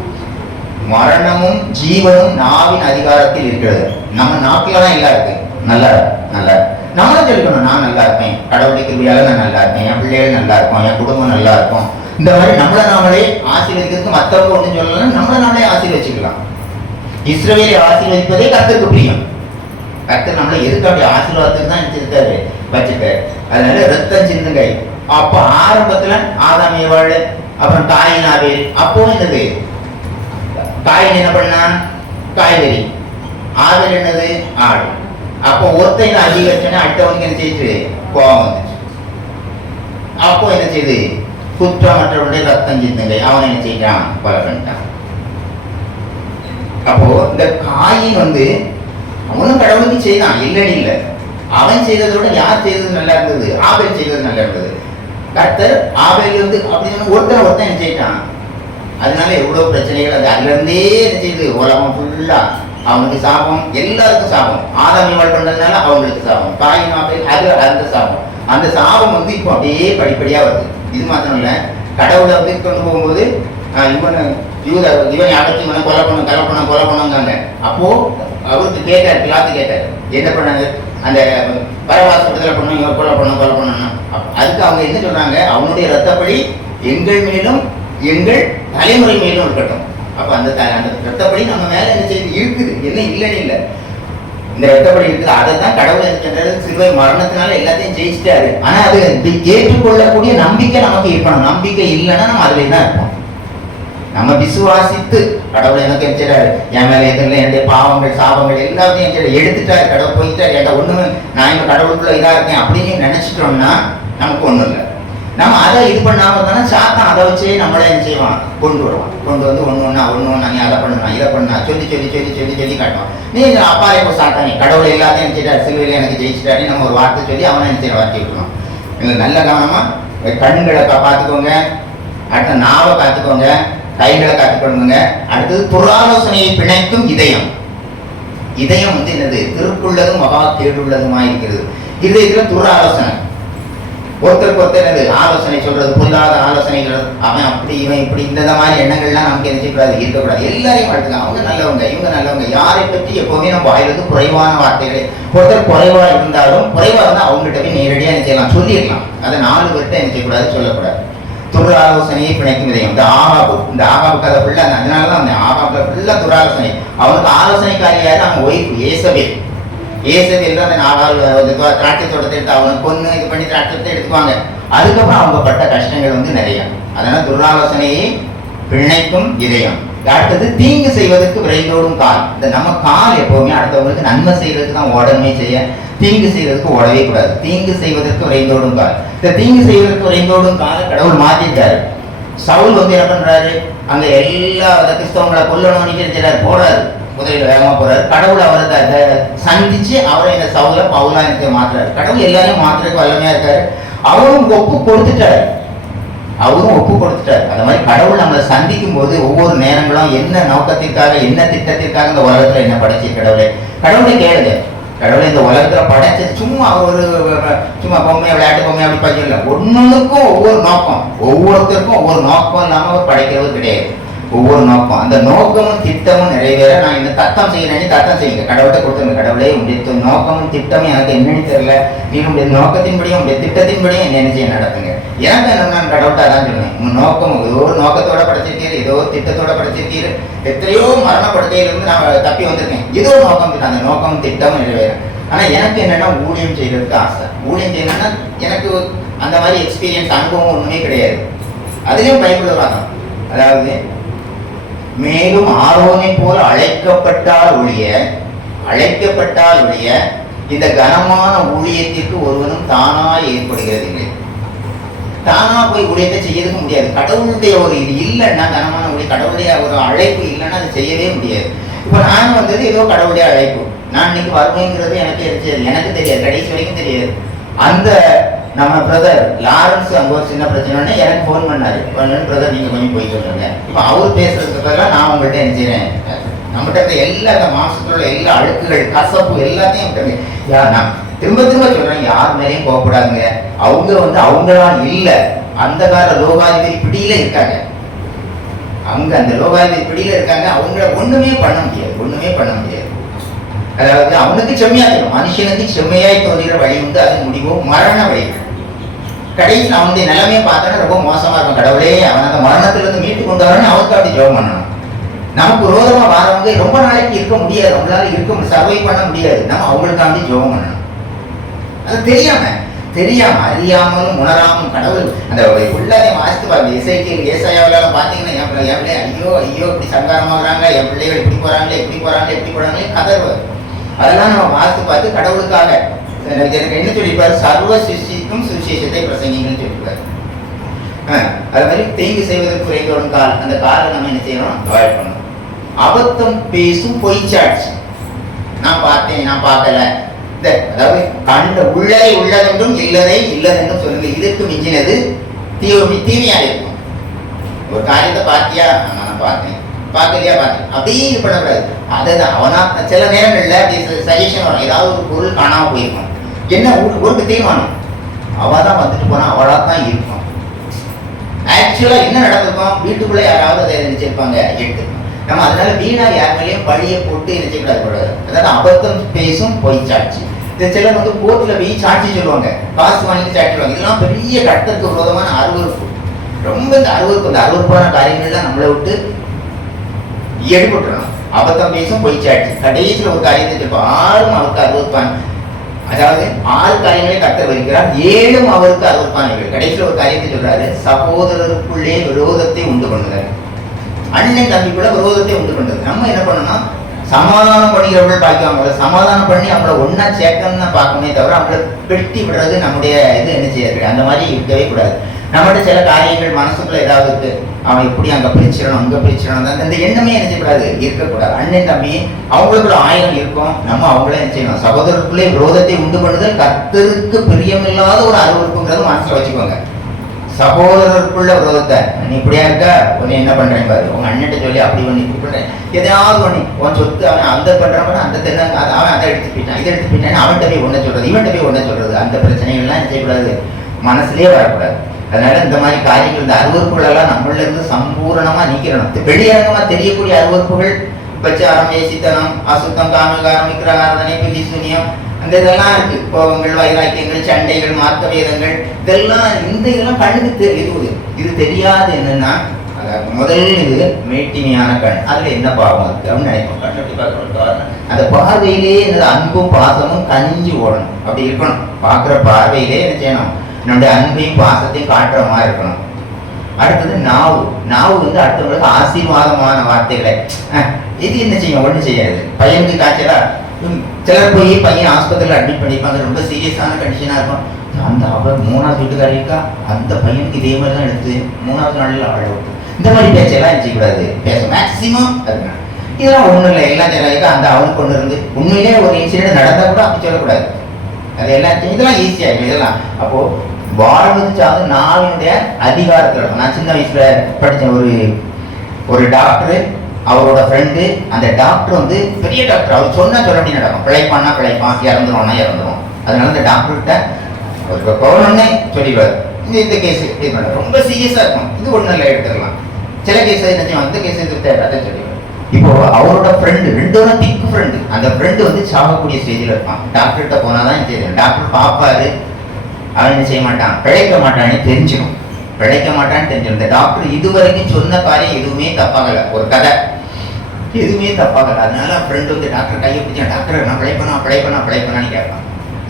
மரணமும் ஜீவனும் நாவின் அதிகாரத்தில் இருக்கிறது. நம்ம நாட்டுல தான் எல்லாம் இருக்கு. நல்லா நம்மளும் சொல்லிக்கணும், நான் நல்லா இருக்கேன், கடவுளுடைய கிருபையால நான் நல்லா இருக்கேன், என் பிள்ளைகள் நல்லா இருக்கும், என் குடும்பம் நல்லா இருக்கும். இந்த மாதிரி நம்மளை நாமளே ஆசீர்வதிக்கிறதுக்கு மற்றவங்க ஒன்றும் சொல்லலாம், நம்மளை நாமளே ஆசீர்வதிச்சுக்கலாம். இஸ்ரவேலை ஆசீர்வதிப்பதே கர்த்தருக்கு பிரியம். கர்த்தர் நம்மளை எதுக்கு அப்படி ஆசீர்வாதத்துக்கு தான் வச்சிருக்காரு. அதனால ரத்தம் சிந்துங்கை, அப்போ ஆரம்பத்துல ஆதாம் ஏவாள், அப்புறம் காயின் ஆபேல். அப்போ என்னது, காயின் என்ன பண்ணான், காய்கறி. ஆபேல் என்னது, ஆடு. அப்போ ஒருத்தன் அதிகரிச்சோன்னா அடுத்தவனுக்கு என்ன செய்யுது, கோபம் வந்துச்சு. அப்போ என்ன செய்யுது, குற்றமற்றவனுடைய ரத்தம் சிந்துங்க, அவன் என்ன செய்யறான், கொலை பண்ணிட்டான். அப்போ இந்த காயின் வந்து அவனும் கடவுளுக்கு செய்தான், இல்லைன்னு இல்லை. அவன் செய்ததோட யார் செய்தது நல்லா இருந்தது, ஆபேல் செய்தது நல்லா இருந்தது. கர்த்தர் ஆபேல் வந்து அப்படின்னு ஒருத்தன் என்ன செய்யிட்டான். அதனால எவ்வளவு பிரச்சனைகள். அது அதுல இருந்தே என்ன செய்யுது, உலகம் ஃபுல்லா அவனுக்கு சாபம், எல்லாருக்கும் சாபம். ஆதாம் ஏவாள் பண்றதுனால அவங்களுக்கு சாபம், காயின் ஆபேல் அது அந்த சாபம். அந்த சாபம் வந்து இப்போ அப்படியே படிப்படியா வருது. இது மாத்திரம் இல்ல, கடவுளை வந்து கொண்டு போகும்போது இவனை அடைச்சி இவனை கொலை பண்ணுங்காங்க. அப்போ அவருக்கு கேட்டார், பிலாத்து கேட்டார், என்ன பண்ணாங்க, அந்த பரவாச விடுதலை பண்ணும், இவன் கொலை பண்ணணும். அதுக்கு அவங்க என்ன சொல்றாங்க, அவனுடைய ரத்தப்படி எங்கள் மேலும் எங்கள் தலைமுறை மேலும் இருக்கட்டும். அப்ப அந்த ரத்தப்படி நம்ம மேல என்ன செய்து இருக்குது, என்ன இல்லைன்னு இல்லை, இந்த ரத்தப்படி இருக்குது. அதை தான் கடவுள் என்ன சென்றது, சிலுவை மரணத்தினால எல்லாத்தையும் ஜெயிச்சிட்டாரு. ஆனா அது ஏற்றுக்கொள்ளக்கூடிய நம்பிக்கை நமக்கு இருக்கணும். நம்பிக்கை இல்லைன்னா நம்ம அதுல தான் இருப்போம். நம்ம விசுவாசித்து கடவுள் எனக்கு எரிச்சாரு, என் மேல எதுவும் என்னுடைய பாவங்கள் சாபங்கள் எல்லாத்தையும் எடுத்துட்டாரு, கடவுள் போயிட்டாரு, என்கிட்ட ஒண்ணுமே, நான் இன்னும் கடவுளுக்குள்ள இதா இருக்கேன் அப்படின்னு நினைச்சிட்டோம்னா நமக்கு ஒண்ணும் இல்லை. நம்ம அதை இது பண்ணாம இருந்தாலும் சாத்தான் அதை வச்சே நம்மளே என்ன செய்வான், கொண்டு வருவான். கொண்டு வந்து ஒண்ணு நீ அதை பண்ணலாம், இதை பண்ணா சொல்லி காட்டுவான். நீ அப்பாலே இப்போ சாத்தானே கடவுள் எல்லாத்தையும் நினைச்சிட்டாரு, சிலுவையில எனக்கு ஜெயிச்சிட்டாரு நம்ம ஒரு வார்த்தை சொல்லி அவனை நினைச்ச வார்த்தை விட்டுருவான். எங்களுக்கு நல்ல கவனமா கண்களை பார்த்துக்கோங்க, அடுத்த நாவை காத்துக்கோங்க, கைகளை காத்துக்கொள்ளுங்க. அடுத்தது துராலோசனையை பிணைக்கும் இதயம். இதயம் வந்து என்னது, திருக்குள்ளதும் மகா கேடுள்ளதுமா இருக்கிறது. இதயத்துல துராலோசனை, ஒருத்தருக்கு ஒருத்தர் என்னது ஆலோசனை சொல்றது, பொல்லாத ஆலோசனைகள், அவன் அப்படி இவன் இப்படி, இந்த மாதிரி எண்ணங்கள்லாம் நமக்கு என்ன செய்யக்கூடாது, இருக்கக்கூடாது. எல்லாரையும் வாழ்த்துக்கலாம், அவங்க நல்லவங்க இவங்க நல்லவங்க. யாரை பற்றி எப்பவுமே நம்ம வாயிலிருந்து குறைவான வார்த்தைகளை, ஒருத்தர் குறைவா இருந்தாலும் குறைவா இருந்தால் அவங்ககிட்ட போய் நேரடியாக என்ன செய்யலாம், சொல்லிடலாம். அதை 4 பேர்கிட்ட என்ன செய்யக்கூடாது, சொல்லக்கூடாது. துர் ஆலோசனையை பிணைக்கும் இதயம். இந்த ஆகாபு கதை ஃபுல்லா, அதனாலதான் அந்த ஆகாபுல ஃபுல்லா துராலோசனை. அவனுக்கு ஆலோசனைக்காரியாரு அவங்க ஒய்ஃப் ஏசபேல் தான் அந்த ஆகாபு திராட்சை தோட்டத்தை எடுத்து அவனுக்கு பொண்ணு இது பண்ணி திராட்சத்தை எடுத்துக்குவாங்க. அதுக்கப்புறம் அவங்க பட்ட கஷ்டங்கள் வந்து நிறைய. அதனால துராலோசனையை பிணைக்கும் இதயம். அடுத்தது தீங்கு செய்வதற்கு விரைந்தோடும் கால். இந்த நம்ம கால் எப்பவுமே அடுத்தவங்களுக்கு நன்மை செய்யறதுக்கு தான் ஓடணுமே செய்ய, தீங்கு செய்வதற்கு ஓடவே கூடாது. தீங்கு செய்வதற்கு விரைந்தோடும் கால். இந்த தீங்கு செய்வதற்கு விரைந்தோடும் கால கடவுள் மாத்திட்டாரு. சவுல் வந்து என்ன பண்றாரு, அங்க எல்லா கிறிஸ்தவங்களை கொல்லணும்னு நினைக்கிறாரு, போறாரு, முதலில் வேகமா போறாரு. கடவுள் அவரை சந்திச்சு அவரை இந்த சவுல பவுலா எனக்கு மாத்துறாரு. கடவுள் எல்லாரையும் மாத்துறதுக்கு வல்லமையா இருக்காரு. அவரும் ஒப்பு கொடுத்துட்டாரு. அந்த மாதிரி கடவுள் நம்மளை சந்திக்கும் போது ஒவ்வொரு நேரங்களும் என்ன நோக்கத்திற்காக, என்ன திட்டத்திற்காக இந்த உலகத்துல என்ன படைச்சு கடவுளை கேளுங்க. கடவுளை இந்த உலகத்துல படைச்சது சும்மா சும்மா பொம்மை விளையாட்டு பொம்மை அப்படி பஞ்சம் இல்லை. ஒன்னொன்னுக்கும் ஒவ்வொரு நோக்கம், ஒவ்வொருத்தருக்கும் ஒவ்வொரு நோக்கம் இல்லாம அவர் படைக்கிறது கிடையாது. ஒவ்வொரு நோக்கம், அந்த நோக்கமும் திட்டமும் நிறைவேற நான் இந்த தத்தம் செய்யணும், தத்தம் செய்யுங்க, கடவுள்கிட்ட கொடுத்துருங்க. கடவுளே உடைய நோக்கமும் திட்டமும் எனக்கு என்னன்னு தெரியல, நீ உடைய நோக்கத்தின்படியும் உடைய திட்டத்தின்படியும் என்ன செய்ய நடத்துங்க. எனக்கு என்ன கடவுள்கிட்ட அதான் சொல்லுவேன், உன் நோக்கம் ஏதோ ஒரு நோக்கத்தோட படைச்சிருக்கீரு, ஏதோ ஒரு திட்டத்தோட படைச்சிருக்கீரு. எத்தனையோ மரணப்படுக்கையிலிருந்து நான் தப்பி வந்திருக்கேன், ஏதோ ஒரு நோக்கம், அந்த நோக்கம் திட்டமும் நிறைவேற. ஆனா எனக்கு என்னன்னா ஊழியம் செய்யறதுக்கு ஆசை. ஊழியம் செய்யணும்னா எனக்கு அந்த மாதிரி எக்ஸ்பீரியன்ஸ் அனுபவம் ஒண்ணுமே கிடையாது. அதுலயும் பைபிள் வராங்க, அதாவது மேலும் ஆரோனை போல அழைக்கப்பட்டால் ஒழிய இந்த கனமான ஊழியத்திற்கு ஒருவனும் தானா ஏற்படுகிறது இல்லை. தானா போய் ஊழியத்தை செய்யறதுக்கு முடியாது. கடவுளுடைய ஒரு இது இல்லைன்னா, கனமான ஊழியம் கடவுளுடைய ஒரு அழைப்பு இல்லைன்னா அது செய்யவே முடியாது. இப்ப நான் வந்தது ஏதோ கடவுளுடைய அழைப்பு, நான் இன்னைக்கு வருவேங்கிறது எனக்கு தெரியாது, கடைசி வரைக்கும் தெரியாது. அந்த நம்ம பிரதர் லாரன்ஸ் அங்கே ஒரு சின்ன பிரச்சனைன்னு எனக்கு ஃபோன் பண்ணாரு, பிரதர் நீங்க கொஞ்சம் போய் சொல்லுங்க. இப்போ அவர் பேசுறதுக்கு பதிலாக நான் உங்கள்கிட்ட என்ன செய்றேன், நம்மகிட்ட எல்லா மாசத்துல எல்லா அழுக்குகள் கசப்பு எல்லாத்தையும் நான் திரும்ப சொல்றேன், யார் மேலேயும் போகக்கூடாதுங்க. அவங்க அவங்களா இல்லை, அந்த கால லோகாதிபதி பிடியில இருக்காங்க. அவங்க அந்த லோகாதிபதி பிடியில இருக்காங்க. அவங்கள ஒண்ணுமே பண்ண முடியாது. அதாவது அவனுக்கு செம்மையா இருக்கும், மனுஷனுக்கு செம்மையாய் தோன்றுகிற வழி உண்டு, அது முடிவோ மரண வழி. கடைசியில் அவனுடைய நிலைமையை பார்த்தா ரொம்ப மோசமா இருக்கும். கடவுளே அவன் அந்த மரணத்திலிருந்து மீட்டு கொண்டு வரணும், அவனுக்கு அப்படி ஜெபம் பண்ணணும். நமக்கு விரோதமா வரவங்க ரொம்ப நாளைக்கு இருக்க முடியாது, அவங்களால சர்வை பண்ண முடியாது. நம்ம அவங்களுக்காண்டி ஜெபம் பண்ணணும். அது தெரியாம தெரியாம அறியாமலும் உணராமலும் கடவுள் அந்த உள்ளதை வாசித்து பாருங்க. ஏசாயாவிலாம் பார்த்தீங்கன்னா என் பிள்ளை ஐயோ ஐயோ இப்படி சங்காரமாகறாங்க, என் பிள்ளைகள் இப்படி போறாங்களே இப்படி போறாங்களே இப்படி போறாங்களே கதறுவார். அதெல்லாம் நம்ம வாசித்து பார்த்து கடவுளுக்காக எனக்கு என்ன சொல்லியிருப்பாரு, சர்வ சிருஷ்டிக்கும் சுவிசேஷத்தை பிரசங்கிங்கன்னு சொல்லியிருப்பாரு. அது மாதிரி தீங்கு செய்வதற்கு குறைந்தோடும் கால், அந்த காலை நம்ம என்ன செய்யணும், அவாய்ட் பண்ணணும். அபத்தம் பேசும் பொய்ச்சாட்சி, நான் பார்த்தேன் நான் பார்க்கல, அதாவது கண்ட உள்ளதை உள்ளதென்றும் இல்லதை இல்லதென்றும் சொல்லுங்க. இதற்கு மிஞ்சினது தீமையா இருக்கும். ஒரு காரியத்தை பார்த்தியா, நான் பார்த்தேன், பார்க்கலையா பார்த்தேன், அப்படியே இது பண்ணக்கூடாது. அதுதான் அவனா சில நேரங்கள்ல சஜஷன் வரும், ஏதாவது ஒரு பொருள் காணாம போயிருக்கும், என்ன ஊருக்கு தீர்மானம், அவ தான் வந்துட்டு போனா அவளா தான் இருக்கும். ஆக்சுவலா என்ன நடந்திருக்கும், வீட்டுக்குள்ள யாராவது அதை நினைச்சிருப்பாங்க எடுத்து நம்ம. அதனால வீணா யார் மேலேயும் பழியை போட்டு நினைச்சக்கூடாது. அதாவது அபத்தம் பேசும் பொய் சாட்சி. இந்த சிலர் வந்து கோர்ட்ல போய் சாட்சி சொல்லுவாங்க, காசு வாங்கிட்டு சாட்சி சொல்லுவாங்க. இதெல்லாம் பெரிய கட்டத்துக்கு விரோதமான அருவறுப்பு. ரொம்ப இந்த அருவறுப்பான காரியங்கள்லாம் நம்மளை விட்டு எடுபட்டுறோம். அபத்தம் பேசும் பொய் சாட்சி. கடைசியில் ஒரு காரியத்தை சொல்லுவோம், 6 அவருக்கு அருவறுப்பான, அதாவது 6 காரியங்களை கர்த்தர் வருகிறார், 7 அவருக்கு அருவறுப்பானவர்கள். கடைசியில் ஒரு காரியத்தை சொல்றாரு, சகோதரருக்குள்ளே விரோதத்தை உண்டு பண்ணுறாரு. அண்ணன் தம்பிக்குள்ள விரோதத்தை உண்டு பண்றது. நம்ம என்ன பண்ணணும், சமாதானம் பண்ணிக்கிறவர்கள் பார்க்காம சமாதானம் பண்ணி அவங்கள ஒன்னா சேர்க்கணும்னு தான் பார்க்கணுமே தவிர அவங்கள பெட்டி விடுறது நம்முடைய இது என்ன செய்யாது. அந்த மாதிரி இருக்கவே கூடாது. நம்மகிட்ட சில காரியங்கள் மனசுக்குள்ள ஏதாவது இருக்கு, அவன் இப்படி அங்க பிரிச்சிடணும் அங்க பிரிச்சிடணும், அந்த எண்ணமே என்ன செய்யக்கூடாது, இருக்கக்கூடாது. அண்ணன் தம்பி அவங்களுக்குள்ள 1000 இருக்கும், நம்ம அவங்களே என்ன செய்யணும், சகோதரருக்குள்ளே விரோதத்தை உண்டு பண்ணுதல் கர்த்தருக்கு பிரியமில்லாத ஒரு அருவருப்புங்கிறது மனசுல வச்சுக்கோங்க. சகோதரருக்குள்ள விரோதத்தை, நீ இப்படியா இருக்க, உன்னை என்ன பண்றேன் பாரு, உங்க அண்ணன் சொல்லி அப்படி பண்ணி கூப்பிடுறேன், எதையாவது பண்ணி உன் சொத்து அவன் அந்த பண்றான், அந்த தென்ன அவன் அதை எடுத்து போயிட்டான், இதை எடுத்து போயிட்டான், அவன்கிட்ட போய் ஒன்ன சொல்றது, இவன்கிட்ட போய் ஒன்ன சொல்றது, அந்த பிரச்சனைகள்லாம் என்ன செய்யக்கூடாது, மனசுலயே வரக்கூடாது. அதனால இந்த மாதிரி காரியங்கள், இந்த அருவறுப்புகள் எல்லாம் நம்மள இருந்து சம்பூர்ணமா நீக்கிறணும். வெளியரங்கமா தெரியக்கூடிய அருவறுப்புகள், பச்சாரம், வேசித்தனம், அசுத்தம், காமகாரம், விக்கிரகாராதனை, பில்லி சூனியம், அந்த இதெல்லாம் இருக்கு. கோபங்கள், வைராக்கியங்கள், சண்டைகள், மார்க்க வேதங்கள், இதெல்லாம் கண்ணுக்கு தெரியுது. இது தெரியாது என்னன்னா, முதல் இது மேட்டிமையான கண், அதுல என்ன பாவம் இருக்கு அப்படின்னு நினைப்போம். கண் அப்படி பார்க்கணும், அந்த பார்வையிலே என்னது அன்பும் பாசமும் கஞ்சி ஓடணும், அப்படி இருக்கணும். பார்க்குற பார்வையிலே என்ன செய்யணும், நம்முடைய அன்பையும் பாசத்தையும் காட்டுற மாதிரி இருக்கணும். அடுத்தது நாவு. நாவு வந்து அடுத்தவங்களுக்கு ஆசீர்வாதமான வார்த்தைகளை, இது என்ன செய்யும், ஒன்றும் செய்யாது. பையனுக்கு காய்ச்சலா, சிலர் போய் பையன் ஆஸ்பத்திரியில் அட்மிட் பண்ணியிருப்பாங்க, ரொம்ப சீரியஸான கண்டிஷனாக இருக்கும். அந்த அவர் 3வது வீட்டுக்காரி இருக்கா, அந்த பையனுக்கு இதே மாதிரி தான் எடுத்து 3வது நாளில் ஆழ விட்டு, இந்த மாதிரி பேச்செல்லாம் நினச்சிக்கூடாது. பேச மேக்சிமம் அதுதான். இதெல்லாம் ஒன்றும் இல்லை, எல்லாம் தெரியாதுக்கா, அந்த அவனுக்கு கொண்டு இருந்து உண்மையிலே ஒரு இன்சிடென்ட் நடந்தால் கூட அப்படி சொல்லக்கூடாது. அது எல்லாம் இதெல்லாம் ஈஸியாக இதெல்லாம். அப்போது வாழ்வது சார்ந்து நாவினுடைய அதிகாரத்தில் இருக்கும். நான் சின்ன வயசுல படித்தேன், ஒரு டாக்டரு, அவரோட ஃப்ரெண்டு. அந்த டாக்டர் வந்து பெரிய டாக்டர், அவர் சொல்லப்படி நடக்கும், பிழைப்பான்னா பிழைப்பான், இறந்துருவான்னா இறந்துரும். அதனால அந்த டாக்டர்கிட்ட ஒரு கவர்னே சொல்லிடுவார், இந்த கேஸ் இது பண்ண ரொம்ப சீரியஸாக இருக்கும், இது ஒன்றும் இல்லை எடுத்துக்கலாம். சில கேஸ் என்ன செய்வாங்க, இந்த கேஸ் இது அதை சொல்லிடுவார். இப்போ அவரோட ஃப்ரெண்டு, 2 பேரும் திக்கு ஃப்ரெண்டு, அந்த ஃப்ரெண்டு வந்து சாகக்கூடிய ஸ்டேஜில் இருப்பான். டாக்டர்கிட்ட போனால் தான் தெரியும். டாக்டர் பார்ப்பாரு, அவன் என்ன செய்ய மாட்டான், பிழைக்க மாட்டான்னு தெரிஞ்சிடும். பிழைக்க மாட்டான்னு தெரிஞ்சிடும். இந்த டாக்டர் இதுவரைக்கும் சொன்ன காரியம் எதுவுமே தப்பாகலை, ஒரு கதை எதுவுமே தப்பாகலை. அதனால ஃப்ரெண்டு வந்து டாக்டர் கையை பிடிச்சா, டாக்டர் நான் பிழைப்பேனான்னு கேட்பான்.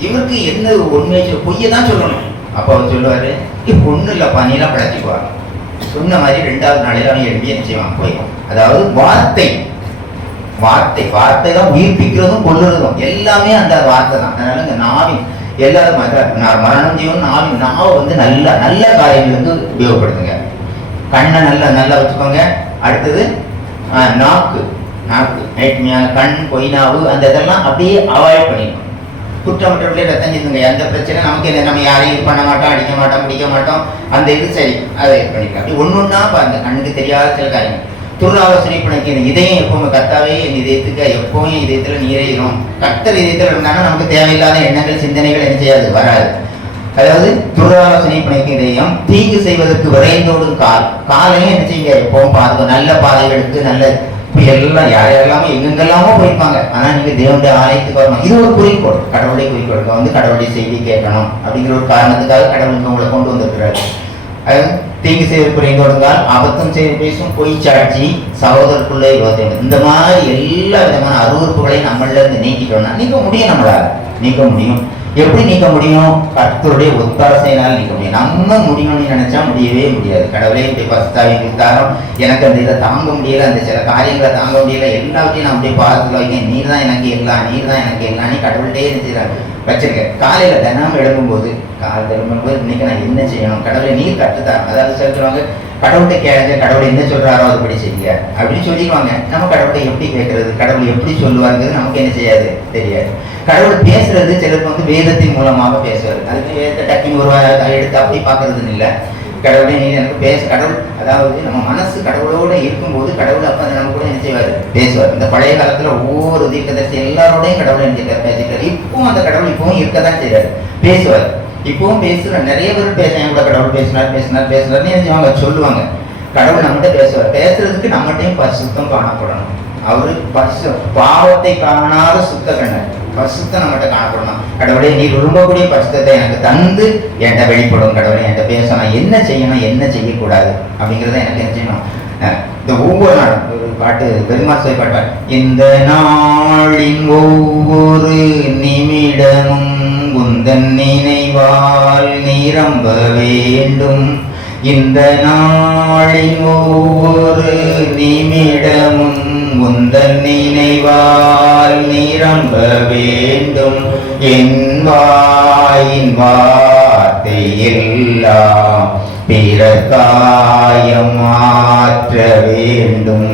இவருக்கு என்ன உண்மையை பொய்யை தான் சொல்லணும். அப்போ அவர் சொல்லுவார், இப்போ ஒன்றும் இல்லைப்பா, நீலாம் பிழைச்சிக்குவாங்க. சொன்ன மாதிரி 2வது நாளையில் அவன் எழுப்பி என்ன செய்வான், போய்வான். அதாவது வார்த்தை தான் உயிர்ப்பிக்கிறதும் கொள்ளுறதும் எல்லாமே அந்த வார்த்தை தான். அதனால இந்த நாவின் எல்லாரும் மரணம் ஜீவன் நாவை வந்து நல்ல காரியங்களுக்கு உபயோகப்படுத்துங்க. கண்ணை நல்லா வச்சுக்கோங்க. அடுத்தது நாக்கு நேர்மையான கண், பொய் நாவு, அந்த இதெல்லாம் அப்படியே அவாய்ட் பண்ணிடணும். குற்றமற்றவர்களே ரத்தம் செஞ்சுங்க. எந்த பிரச்சனை நமக்கு இல்லை, நம்ம யாரையும் இது பண்ண மாட்டோம், அடிக்க மாட்டோம், பிடிக்க மாட்டோம், அந்த இது சரி, அதை இது பண்ணிக்கலாம். அப்படி ஒன்னொன்னா பாருங்க, கண்ணுக்கு தெரியாத சில காரியங்கள். துர்ராலோசனை பண்ணிக்க, இதயம் எப்பவுமே கர்த்தாவே என் இதயத்துக்கு எப்பவும் என் இதயத்துல நீரையிடும். கர்த்தர் இதயத்தில் இருந்தாங்கன்னா நமக்கு தேவையில்லாத எண்ணங்கள், சிந்தனைகள் என்ன செய்யாது, வராது. அதாவது துர்ராலோசனை பண்ணிக்க இதயம், தீங்கு செய்வதற்கு விரைந்தோடும் காலையும் என்ன செய்யுங்க, எப்பவும் பாருங்க. நல்ல பாதைகளுக்கு நல்ல எல்லாம் யாரெல்லாமோ எங்கெல்லாமோ போயிருப்பாங்க. ஆனா நீங்க தேவனுடைய ஆலயத்துக்கு வரணும். இது ஒரு குறிக்கோள், கடவுளுடைய குறிக்கோள். வந்து கடவுளுடைய செய்தி கேட்கணும் அப்படிங்கிற ஒரு காரணத்துக்காக கடவுளுக்கு உங்களை கொண்டு வந்திருக்கிறாரு. அது தீங்கு செய்வது குறைந்தோடுங்கால், அபத்தம் செய்து பேசும் பொய் சாட்சி, சகோதரருக்குள்ளே விரோதம். இந்த மாதிரி எல்லா விதமான அருவறுப்புகளையும் நம்மள இருந்து நீக்கிட்டோம்னா நீக்க முடியும், நம்மளால நீக்க முடியும். எப்படி நீக்க முடியும்? கர்த்தருடைய ஒத்தாசையினால் நீக்க முடியும். நம்ம முடியும்னு நினைச்சா முடியவே முடியாது. கடவுளே இப்படி பஸ்தாவி கொடுத்தாலும் எனக்கு அந்த இதை தாங்க முடியல, அந்த சில காரியங்களை தாங்க முடியல, எல்லாத்தையும் நான் அப்படியே பாதத்தில் வைக்கேன், நீர் தான் எனக்கு எல்லாம், நீர் தான் எனக்கு எல்லாம், நீ கடவுள்கிட்டே நினைச்சிடறாங்க வச்சிருக்கேன். காலையில தினம் எழும்பும்போது இன்னைக்கு நான் என்ன செய்யணும், கடவுளை நீர் கற்றுத்தாங்க. அதாவது சொல்லுவாங்க, கடவுள்கிட்ட கேளுங்க, கடவுள் என்ன சொல்றாரோ அதுபடி செய்யுங்க அப்படின்னு சொல்லிடுவாங்க. நம்ம கடவுளை எப்படி கேட்கறது, கடவுள் எப்படி சொல்லுவாங்கிறது நமக்கு என்ன செய்யாது, தெரியாது. கடவுள் பேசுறது சிலருக்கு வேதத்தின் மூலமாக பேசுவார். அதுக்கு வேதத்தை டக்குன்னு ஒரு எடுத்து அப்படி பார்க்கறதுன்னு இல்லை. கடவுளே நீ எனக்கு கடவுள், அதாவது நம்ம மனசு கடவுளோட இருக்கும்போது கடவுள் அப்ப அதை நம்ம கூட என்ன செய்வார், பேசுவார். இந்த பழைய காலத்துல ஒவ்வொரு தீர்க்கதரிசி எல்லாரோடையும் கடவுளை பேசிட்டார். இப்பவும் அந்த கடவுள் இப்பவும் இருக்கதான் செய்யறாரு, பேசுவார். இப்பவும் பேசுற நிறைய பேர் பேசுறாங்க கூட, கடவுள் பேசினார் சொல்லுவாங்க. கடவுள் நம்மகிட்ட பேசுவார். பேசுறதுக்கு நம்மகிட்டையும் பரிசுத்தம் காணப்படணும். அவரு பாவத்தை காணாத சுத்த கண்ணர், பரிசுத்தம் நம்மகிட்ட காணப்படணும். கடவுளே நீர் விரும்பக்கூடிய பரிசுத்தத்தை எனக்கு தந்து என்கிட்ட வெளிப்படும். கடவுளை என்கிட்ட பேசணும், என்ன செய்யணும் என்ன செய்யக்கூடாது அப்படிங்கிறத எனக்கு என்ன செய்யணும். இந்த ஒவ்வொரு நாளும் ஒரு பாட்டு, பெருமாள் பாட்டு, இந்த நாளின் ஒவ்வொரு நிமிடமும் உந்தன் நினைவால் நிரம்ப வேண்டும். இந்த நாளின் ஒவ்வொரு நிமிடமும் உந்தன் நினைவால் நிரம்ப வேண்டும். என் வாயின் வார்த்தை எல்லாம் பிறகாயம் மாற்ற வேண்டும்.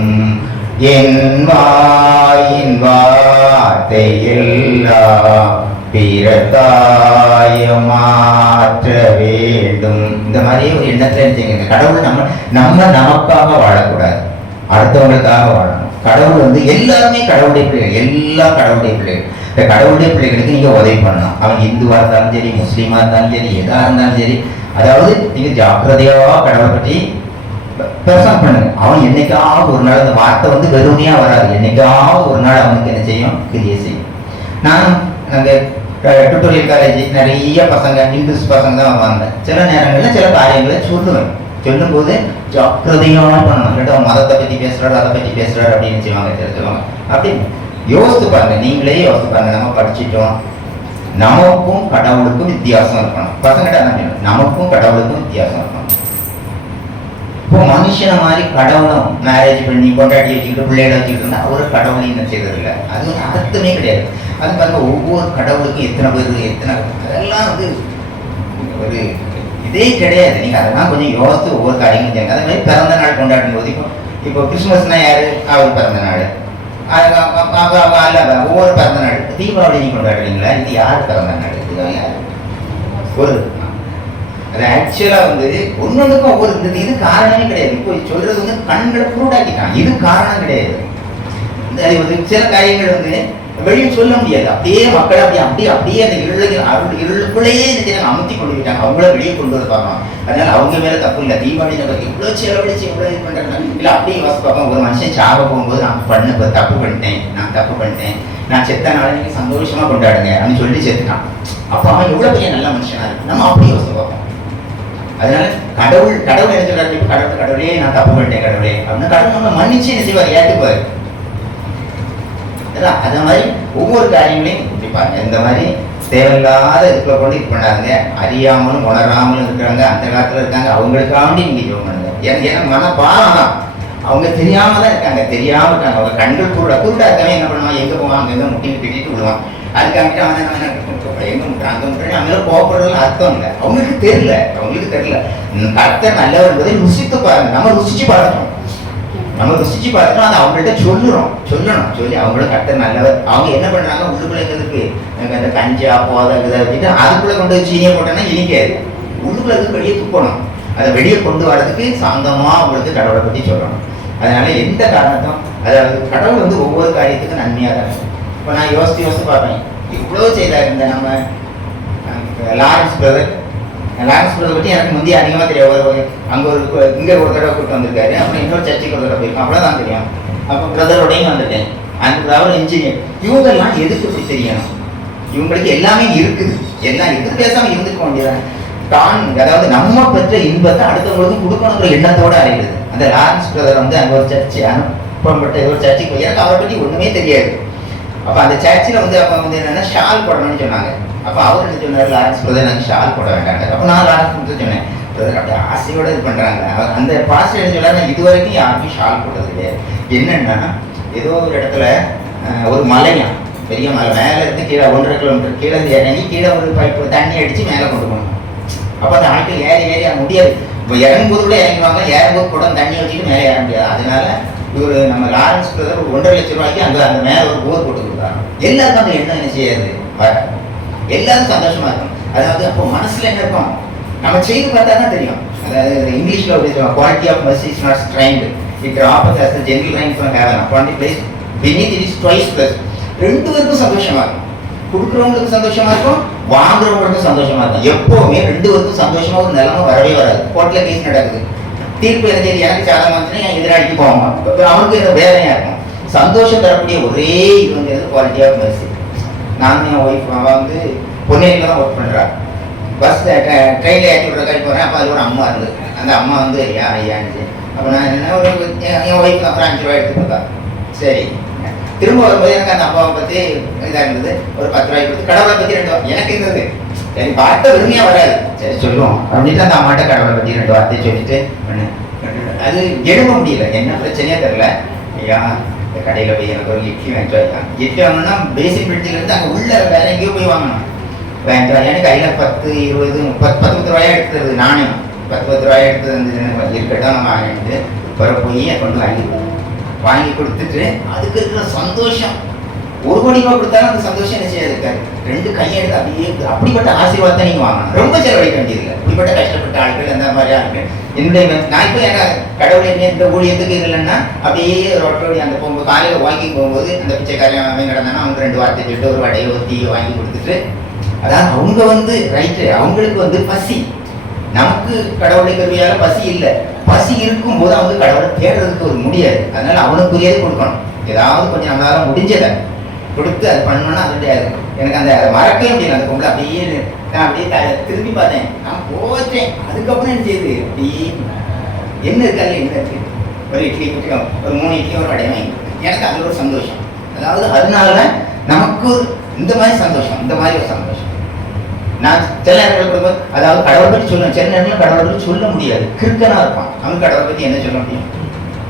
என் வாயின் வார்த்தை எல்லாம் பிறகாயம் மாற்ற வேண்டும். இந்த மாதிரி ஒரு எண்ணத்துல இருந்துங்க. கடவுள் நமக்காக வாழக்கூடாது, அடுத்தவங்களுக்காக வாழணும். கடவுள் எல்லாருமே கடவுளுடைய பிள்ளைகள், எல்லா கடவுளுடைய பிள்ளைகள். இந்த கடவுளுடைய பிள்ளைகளுக்கு நீங்க உதவி பண்ணணும். அவன் இந்துவா இருந்தாலும் சரி, முஸ்லீமா இருந்தாலும் சரி, எதா இருந்தாலும் சரி. அதாவது நீங்க ஜாக்கிரதையாவா கடவுளை பற்றி பிரசங்கம் பண்ணுங்க. அவன் என்னைக்காவது ஒரு நாள் அந்த வார்த்தை வெறுமையா வராது. என்னைக்காவது ஒரு நாள் அவனுக்கு என்ன செய்யும், கிரியை செய்யும். நான் அங்கே டுட்டோரியல் காலேஜ் நிறைய பசங்க, இந்துஸ் பசங்க தான் வந்தேன். சில நேரங்களில் சில காரியங்களை சொல்லுவேன். சொல்லும்போது ஜாக்கிரதையாக பண்ணணும். இல்லாட்டி அவன் மதத்தை பற்றி பேசுறாரு, அதை பற்றி பேசுறாரு அப்படின்னு சொல்லுவாங்க. அப்படி யோசித்து பாருங்க, நீங்களே யோசித்து பாருங்க. நம்ம படிச்சுட்டோம், நமக்கும் கடவுளுக்கும் வித்தியாசம் இருக்கணும். பசங்கிட்ட என்ன, நமக்கும் கடவுளுக்கும் வித்தியாசம் இருக்கணும். இப்போ மனுஷனை மாதிரி கடவுளும் மேரேஜ் பண்ணி கொண்டாடி வச்சுக்கிட்டு பிள்ளைகளை வச்சுக்கிட்டு இருந்தா ஒரு கடவுளையும் என்ன செய்யறது இல்லை. அது அர்த்தமே கிடையாது. அது பாருங்க, ஒவ்வொரு கடவுளுக்கும் எத்தனை பேர், எத்தனை, அதெல்லாம் ஒரு இதே கிடையாது. நீங்க அதெல்லாம் கொஞ்சம் யோசித்து ஒவ்வொரு காரியங்களும் செய்யுங்க. அதே மாதிரி பிறந்த நாள் கொண்டாடும் போது இப்போ கிறிஸ்துமஸ்னா யாரு, அவர் பிறந்த நாள். ஒவ்வொரு பிறந்த நாள். தீபாவளி நீ கொண்டாடுறீங்களா, இது யார் பிறந்த நாள், இதுதான் யாரு ஒரு அது ஆக்சுவலா ஒன்னொன்னுக்கும் ஒவ்வொரு இது காரணமே கிடையாது. இப்போ சொல்றது கண்களை குருடாக்கிட்டான், இது காரணம் கிடையாது. சில காரியங்கள் வெளியே சொல்ல முடியாது. அப்படியே மக்கள் அப்படியே அந்த இருளுக்குள்ளேயே அமுத்தி கொண்டு போயிட்டாங்க. அவங்கள வெளியே கொண்டு வந்து பார்க்கணும். அதனால அவங்க மேல தப்பு இல்லை. தீபாவளி நம்ம இவ்வளவு செலவழிச்சு இவ்வளவு இது பண்றாங்க இல்லை. அப்படியே வாசி பார்ப்போம். ஒரு மனுஷன் சாக போகும்போது நான் தப்பு பண்ணிட்டேன், நான் செத்த நாளை நீங்க சந்தோஷமா கொண்டாடுங்க அப்படின்னு சொல்லி செத்துட்டான். அப்ப அவன் எவ்வளவு பெரிய நல்ல மனுஷனா இருக்கு, நம்ம அப்படியே யோசிச்சு பார்ப்போம். அதனால கடவுள் என்ன சொல்றாரு, கடவுளே நான் தப்பு பண்ணிட்டேன் கடவுளே அப்படின்னு கடவுள் நம்ம மன்னிச்சு என்ன செய்வார், ஏற்றுக்குவார். அதே மாதிரி ஒவ்வொரு காரியங்களையும் பாருங்க. இந்த மாதிரி தேவையில்லாத இதுக்குள்ள கொண்டு இது பண்ணாங்க. அறியாமலும் உணராமலும் இருக்கிறாங்க, அந்த காலத்துல இருக்காங்க. அவங்களுக்காண்டி நீங்க ஜெபம் பண்ணுங்க. ஏன்னா மனப்பாரம் தான், அவங்க தெரியாம தான் இருக்காங்க, தெரியாம இருக்காங்க. அவங்க கண்கள் குருடா இருக்காங்க. என்ன பண்ணுவாங்க, எங்க போவாங்க, அங்க முட்டின்னு திட்டிட்டு விடுவான். அதுக்காகிட்டு அவன் எங்க முட்டான் அங்க முட்டான் அவங்க கோவப்படுறதுல அர்த்தம் இல்லை. அவங்களுக்கு தெரியல. கர்த்தர் நல்லவர் என்பதை ருசித்து பாருங்க. நம்ம ருசிச்சு பார்க்கணும். அதை அவங்கள்ட்ட சொல்லணும். சொல்லி அவங்கள கர்த்தர் நல்லவர். அவங்க என்ன பண்றாங்க, உள்ளுக்குள்ளே அந்த கஞ்சா போதை இதை வச்சுட்டு அதுக்குள்ள கொண்டு வச்சு சீனியை போட்டோன்னா இனிக்காது. உள்ளுக்குள்ள வெளியே துப்பணும். அதை வெளியே கொண்டு வரதுக்கு சாந்தமா அவங்களுக்கு கடவுளை பற்றி சொல்லணும். அதனால எந்த காரணத்தும், அதாவது கடவுள் ஒவ்வொரு காரியத்துக்கும் நன்மையாக தான். இப்போ நான் யோசித்து பார்ப்பேன், இவ்வளோ செய்தார் இந்த நம்ம லாரன்ஸ் பிரதர் பற்றி எனக்கு முந்தைய அதிகமாக தெரியும். அங்கே இங்கே ஒரு தடவை கூப்பிட்டு வந்திருக்காரு. அப்புறம் இன்னொரு சர்ச்சைக்கு ஒரு தடவை போயிருக்கோம், அவ்வளோதான் தெரியும். அப்போ பிரதரோடையும் வந்துட்டேன். அந்த அவர் இன்ஜினியர். இவங்கெல்லாம் எதுக்கு இப்படி தெரியணும், இவங்களுக்கு எல்லாமே இருக்குது, எல்லாம் இருக்குது, பேசாமல் இருந்துக்க வேண்டியதான். அதாவது நம்ம பெற்ற இன்பத்தை அடுத்தவங்களுக்கு கொடுக்கணுங்கிற எண்ணத்தோடு அறைகிறது. அந்த லாரன்ஸ் பிரதர் அங்கே ஒரு சர்ச்சை அனுப்பப்பட்ட ஒரு சர்ச்சைக்கு எனக்கு அவரை பற்றி ஒன்றுமே தெரியாது. அப்போ அந்த சர்ச்சில் அப்போ என்னென்னா ஷால் போடணும்னு சொன்னாங்க. அப்போ அவர் என்ன சொன்னார், லாரன்ஸ் பிரதர் எனக்கு ஷால் போட வேண்டாங்க. அப்போ நான் லாரன்ஸ் பிரதர் சொன்னேன், பிரதர் அப்படியே ஆசையோடு இது பண்ணுறாங்க. அந்த பாஸ்டர் என்ன சொன்னார், நான் இது வரைக்கும் யாருக்கும் ஷால் போட்டது கிடையாது. என்னென்னா ஏதோ ஒரு இடத்துல ஒரு மலையா பெரிய மலை மேலே இருந்து கீழே 1.5 கிலோமீட்டர் கீழே இருந்து இறங்கி கீழே ஒரு பைப்பு தண்ணி அடித்து மேலே கொண்டு போகணும். அப்போ அந்த ஆட்கள் ஏறி முடியாது. இப்போ இறங்கும்போது கூட இறங்குவாங்க, ஏறும்போது கூட தண்ணி வச்சுட்டு மேலே ஏற முடியாது. அதனால இவர் நம்ம லாரன்ஸ் பிரதர் ஒரு 1.5 லட்சம் ரூபாய்க்கு அந்த மேலே ஒரு போர் போட்டு கொடுக்குறாங்க. எல்லாருக்கும் அந்த எண்ணம் என்ன செய்யாது, எல்லாரும் சந்தோஷமா இருக்கும். அதாவது அப்போ மனசுல என்ன இருக்கும், நம்ம செய்து பார்த்தா தான் தெரியும். அதாவது இங்கிலீஷ்ல அப்படி சொல்லுவாங்க, quality of mercy is not strained, it offers as a gentle rain from heaven upon the place beneath it is twice plus. ரெண்டு பேருக்கும் சந்தோஷமா இருக்கும். கொடுக்குறவங்களுக்கு சந்தோஷமா இருக்கும், வாங்குறவங்களுக்கும் சந்தோஷமா இருக்கும். எப்பவுமே ரெண்டு பேருக்கும் சந்தோஷமா ஒரு நிலைமை வரவே வராது. கோர்ட்ல கேஸ் நடக்குது, தீர்ப்பு என்ன செய்யுது, எனக்கு சாதகமா இருந்துச்சுன்னா என் எதிராளிக்கு போவாங்க, அவனுக்கு என்ன வேதனையா இருக்கும். சந்தோஷம் தரக்கூடிய ஒரே இது வந்து குவாலிட்டி ஆஃப் mercy. நானும் என் ஒய்ஃப் அவள் பொன்னேரியில் தான் ஒர்க் பண்ணுறாள். பஸ் ட்ரெயினில் ஏற்றி விட்ற கழிப்பு போகிறேன். அப்போ அது ஒரு அம்மா இருந்தது. அந்த அம்மா வந்து ஐயான்னு அப்போ நான் என்ன ஒரு என் ஒய்ஃப் அப்புறம் 5 ரூபா எடுத்து கொடுத்தா. சரி, திரும்ப வரும்போது எனக்கு அந்த அம்மாவை பற்றி இதாக இருந்தது. ஒரு 10 ரூபாய்க்கு கொடுத்து கடவுளை பற்றி 2 வார்த்தை எனக்கு இருந்தது. சரி, பார்த்த உரிமையாக வராது, சரி சொல்லுவோம் அப்படின்ட்டு அந்த அம்மாட்ட கடவுளை பற்றி 2 வார்த்தை சொல்லிட்டு அது எழுத முடியல. என்ன பிரச்சனையே தெரில. ஐயா இந்த கடையில் போய் எனக்கு ஒரு இட்லி வாங்கிட்டு வைக்கலாம். இட்லி வாங்கணும்னா பேசிக் பில்டிலேருந்து அங்கே உள்ள வேற எங்கேயோ போய் வாங்கணும். வாங்கிட்டு எனக்கு கையில் 10, 20, 30 ரூபாயா எடுத்துறது. நானும் 10 ரூபாயா எடுத்து வந்து இருக்கட்டும் நம்ம வாங்கிட்டு பிற போய் கொண்டு வாங்கி கொடுத்துட்டு அதுக்கு இருக்கிற சந்தோஷம் 1 கோடி ரூபா கொடுத்தாலும் அந்த சந்தோஷம் என்ன செய்யாது இருக்காது. 2 கையெடுத்து அப்படியே அப்படிப்பட்ட ஆசீர்வாதத்தை நீங்கள் வாங்கணும். ரொம்ப செலவழிக்க வேண்டியதில்லை. இப்படிப்பட்ட கஷ்டப்பட்ட ஆட்கள் அந்த மாதிரி ஆட்கள் என்னுடைய நான் இப்போ ஏன்னா கடவுளை இந்த ஊழியத்துக்கு இல்லைன்னா அப்படியே ரோட்டோடி அந்த போகும்போது காலையில் வாங்கி போகும்போது அந்த பிச்சைக்காரன் அவன் கிடந்தானா அவங்க 2 வார்த்தை சொல்லிட்டு ஒரு வடையை ஒரு டீயை வாங்கி கொடுத்துட்டு, அதான் அவங்க வந்து ரைட்டு, அவங்களுக்கு வந்து பசி. நமக்கு கடவுளை கருவியால பசி இல்லை. பசி இருக்கும்போது அவங்க கடவுளை தேடுறதுக்கு ஒரு முடியாது. அதனால அவனுக்குரியது கொடுக்கணும். ஏதாவது கொஞ்சம் நம்மளால முடிஞ்சதை கொடுத்து அது பண்ணோன்னா அதோடைய எனக்கு அந்த அதை மறக்கவே முடியல. அந்த பொம்பளை அப்படியே நான் அப்படியே திரும்பி பார்த்தேன், நான் போச்சேன். அதுக்கப்புறம் என்ன செய்யுது, அப்படியே என்ன இருக்காது, என்ன இருக்கு, ஒரு இட்லி குட்டியும் ஒரு 3 இட்லியும் ஒரு வடையும் வாங்கி எனக்கு அது ஒரு சந்தோஷம். அதாவது அதனால நமக்கு இந்த மாதிரி சந்தோஷம், இந்த மாதிரி ஒரு சந்தோஷம். நான் சில நேரங்கள் கொடுக்கும்போது அதாவது கடவுளை பற்றி சொல்லுவேன். சில நேரங்களில் கடவுளை பற்றி சொல்ல முடியாது, கிறுக்கனாக இருப்பான். அவங்க கடவுளை பற்றி என்ன சொல்ல முடியும்?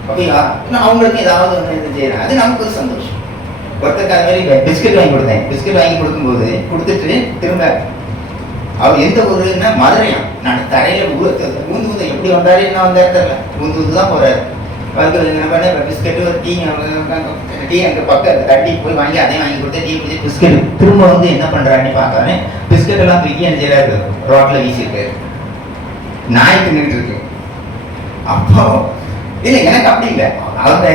அப்படியா நான் அவங்களுக்கு ஏதாவது ஒன்று இது செய்கிறேன், அது நமக்கு ஒரு சந்தோஷம். ஒருத்தருக்காக மாதிரி பிஸ்கட் வாங்கி கொடுத்தேன். பிஸ்கட் வாங்கி கொடுக்கும்போது கொடுத்துட்டு திரும்ப அவர் எந்த ஊருன்னா மதுரையாம். நான் தரையில் ஊந்து எப்படி வந்தாரு, என்ன வந்தாரு தெரியல, ஊந்து தான் போகிறாரு. என்ன பண்ண பிஸ்கட்டு ஒரு டீ அங்கே பக்கம் தட்டி போய் வாங்கி அதையும் வாங்கி கொடுத்து டீ குடிச்சு பிஸ்கட் திரும்ப வந்து என்ன பண்ணுறான்னு பார்க்காம பிஸ்கட் எல்லாம் தூக்கி என்ன செய்யறாரு, ரோட்டில் வீசியிருக்காரு. நாய் தின்னுட்டு இருக்கு. அப்போ இல்லை எனக்கு அப்படி இல்லை, அவங்க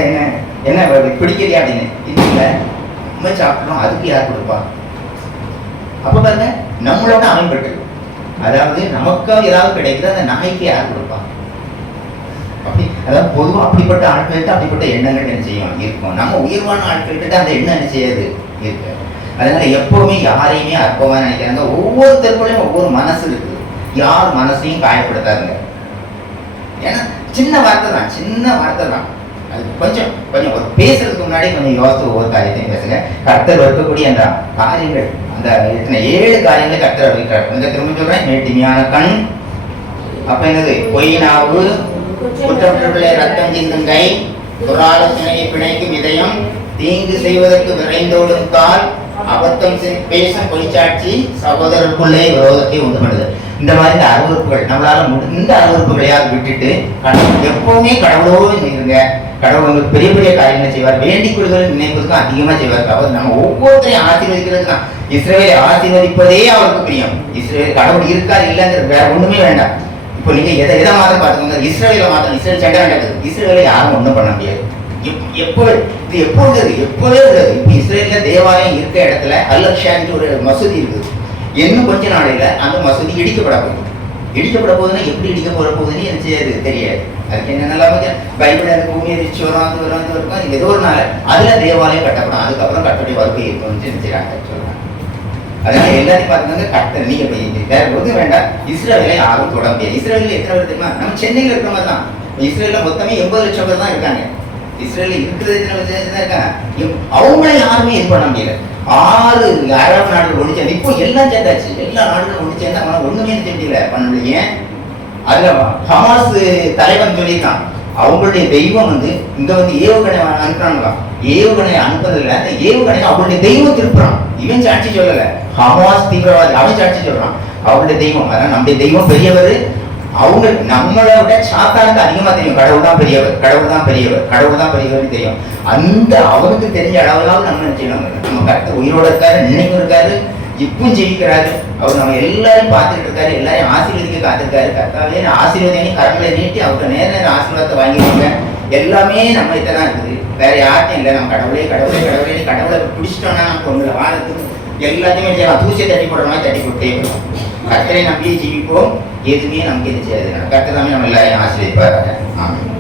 என்ன பிடிக்கிறியா அப்படின்னு இல்லை, நம்ம சாப்பிடணும், அதுக்கு யார் கொடுப்பா? அப்போ பாருங்க நம்மளோட அமைப்பட்டு, அதாவது நமக்கு ஏதாவது கிடைக்குது, அந்த நாய்க்கு யார் கொடுப்பா? அப்படி அதாவது பொதுவாக அப்படிப்பட்ட ஆட்கள்கிட்ட அப்படிப்பட்ட எண்ணங்கள் என்ன செய்யும் இருக்கும். நம்ம உயர்வான ஆட்கள்கிட்ட அந்த எண்ணம் என்ன செய்யாது இருக்கு. அதனால எப்பவுமே யாரையுமே அற்பமா நினைக்கிறாங்க. ஒவ்வொருத்தருக்குள்ளேயும் ஒவ்வொரு மனசு இருக்குது. யார் மனசையும் காயப்படுத்தாதுங்க. ஏன்னா சின்ன வார்த்தை தான். அது கொஞ்சம் ஒரு பேசுறதுக்கு முன்னாடி கொஞ்சம் யோசித்து ஒவ்வொரு காரியத்தையும் பேசுங்க. கர்த்தர் இருக்கக்கூடிய அந்த காரியங்கள், அந்த 7 காரியங்களை கர்த்தர் அறிவிக்கிறார். கொஞ்சம் திரும்ப சொல்றேன், மேட்டிமையான கண், அப்ப என்னது, பொய் நாவு, குற்றப்பட்டுள்ள ரத்தம் சிந்தும் கை, துராலோசனையை பிணைக்கும் இதயம், தீங்கு செய்வதற்கு விரைந்தோடும் கால், அபத்தம் பேசும் பொய்ச்சாட்சி, சகோதரருக்குள்ளே விரோதத்தை உண்டு பண்ணுது. இந்த மாதிரி இந்த அருவறுப்புகள் நம்மளால இந்த அருவறுப்புகளையாவது விட்டுட்டு எப்பவுமே கடவுளோடு இருங்க. கடவுள் உங்களுக்கு பெரிய பெரிய காரியங்களை செய்வார். வேண்டிக் கொள்கள் நினைப்பதுக்கும் அதிகமாக செய்வார். அவர் நம்ம ஒவ்வொருத்தரையும் ஆசீர்வதிக்கிறது தான். இஸ்ரவேலை ஆசீர்வதிப்பதே அவருக்கு பிரியம். இஸ்ரவேல் கடவுள் இருக்காது இல்லைங்கிறது வேற ஒண்ணுமே வேண்டாம். இப்போ நீங்க எதை மாதம் பார்த்துக்கோங்க, இஸ்ரவேலை மாதம் இஸ்ரேல் சண்டை நடக்குது. இஸ்ரவேலை யாரும் ஒன்றும் பண்ண முடியாது. எப்போவே உள்ளது. இப்போ இஸ்ரேல்ல தேவாலயம் இருக்க இடத்துல அல்-அக்ஷான்னு ஒரு மசூதி இருக்குது. இன்னும் கொஞ்ச நாளையில அந்த மசூதி இடிக்கப்பட போகுதுன்னா எப்படி இடிக்க போகுதுன்னு எனக்கு செய்யாது தெரியாது. அதுக்கு என்னென்னலாம் பைபிள் அந்த பூமி எரிச்சு வரும், அது இருக்கும், ஏதோ ஒரு நாள் அதுல தேவாலயம் கட்டப்படும். அதுக்கப்புறம் கட்டடைய வாழ்க்கை இருக்கும்னு நினைச்சாங்க சொல்றாங்க. அதனால எல்லாத்தையும் பார்த்துக்கோங்க, கட்ட நீங்க வேற எதுவும் வேண்டாம். இஸ்ரவேலை யாரும் தொட முடியாது. இஸ்ரேலில் எத்தனை பேர் தெரியுமா? நம்ம சென்னையில் இருக்கிற மாதிரி தான். இஸ்ரேல்ல மொத்தமே 80 லட்சம் பேர் தான் இருக்காங்க. இஸ்ரேலில் இருக்கிறது இருக்காங்க. அவங்கள யாருமே இது பண்ண முடியல. 6 அரபு நாடுகள் ஒன்று சேர்ந்து இப்போ எல்லாம் சேர்ந்தாச்சு. எல்லா நாடுகளும் ஒன்று சேர்ந்து அவங்களால ஒண்ணுமே தெரியல பண்ண முடியல. ஏன்? அதுல ஹமாஸ் தலைவன் சொல்லியிருக்கான், அவங்களுடைய தெய்வம் இங்க ஏவுகணை அனுப்புறாங்களாம். ஏவுகணை அனுப்புறதுல அந்த ஏவுகணை அவங்களுடைய தெய்வம் திருப்புறான். இவன் சாட்சி சொல்லல, ஹமாஸ் தீவிரவாதி அவன் சாட்சி சொல்றான். அவங்களுடைய தெய்வம், அதான் நம்முடைய தெய்வம் பெரியவர். அவங்க நம்மளை விட சாத்தானுக்கு அதிகமா தெரியும், கடவுள் தான் பெரியவர், கடவுள் தான் பெரியவர், கடவுள் தான் பெரியவர்னு தெரியும். அந்த அவனுக்கு தெரிஞ்ச அளவுலாவது நம்ம நினைச்சோம், நம்ம கருத்து உயிரோட இருக்காரு, நினைவு இருக்காரு, இப்பவும் ஜெயிக்கிறாரு. அவர் நம்ம எல்லாரையும் பார்த்துக்கிட்டு இருக்காரு, எல்லாரையும் ஆசீர்வதிக்க காத்திருக்காரு. கர்த்தாவே ஆசீர்வாதையும் கரங்களை நீட்டி அவர்கிட்ட நேர ஆசீர்வாதத்தை வாங்கிடுவாங்க. எல்லாமே நம்ம தான் இருக்குது, வேற யார்ட்டும் இல்லை. நம்ம கடவுளே கடவுளே கடவுளே கடவுளை பிடிச்சிட்டோம்னா நமக்கு ஒண்ணு வாரத்துக்கு எல்லாத்தையுமே செய்யலாம். தூசியை தட்டி போடுற மாதிரி தட்டி போட்டே இருக்கணும். கர்த்தரை நம்பியே ஜீவிப்போம், எதுவுமே நமக்கு எது செய்யாது. கர்த்தர் தாமே நம்ம எல்லாரையும் ஆசீர்வதிப்பாரு. ஆமாம்.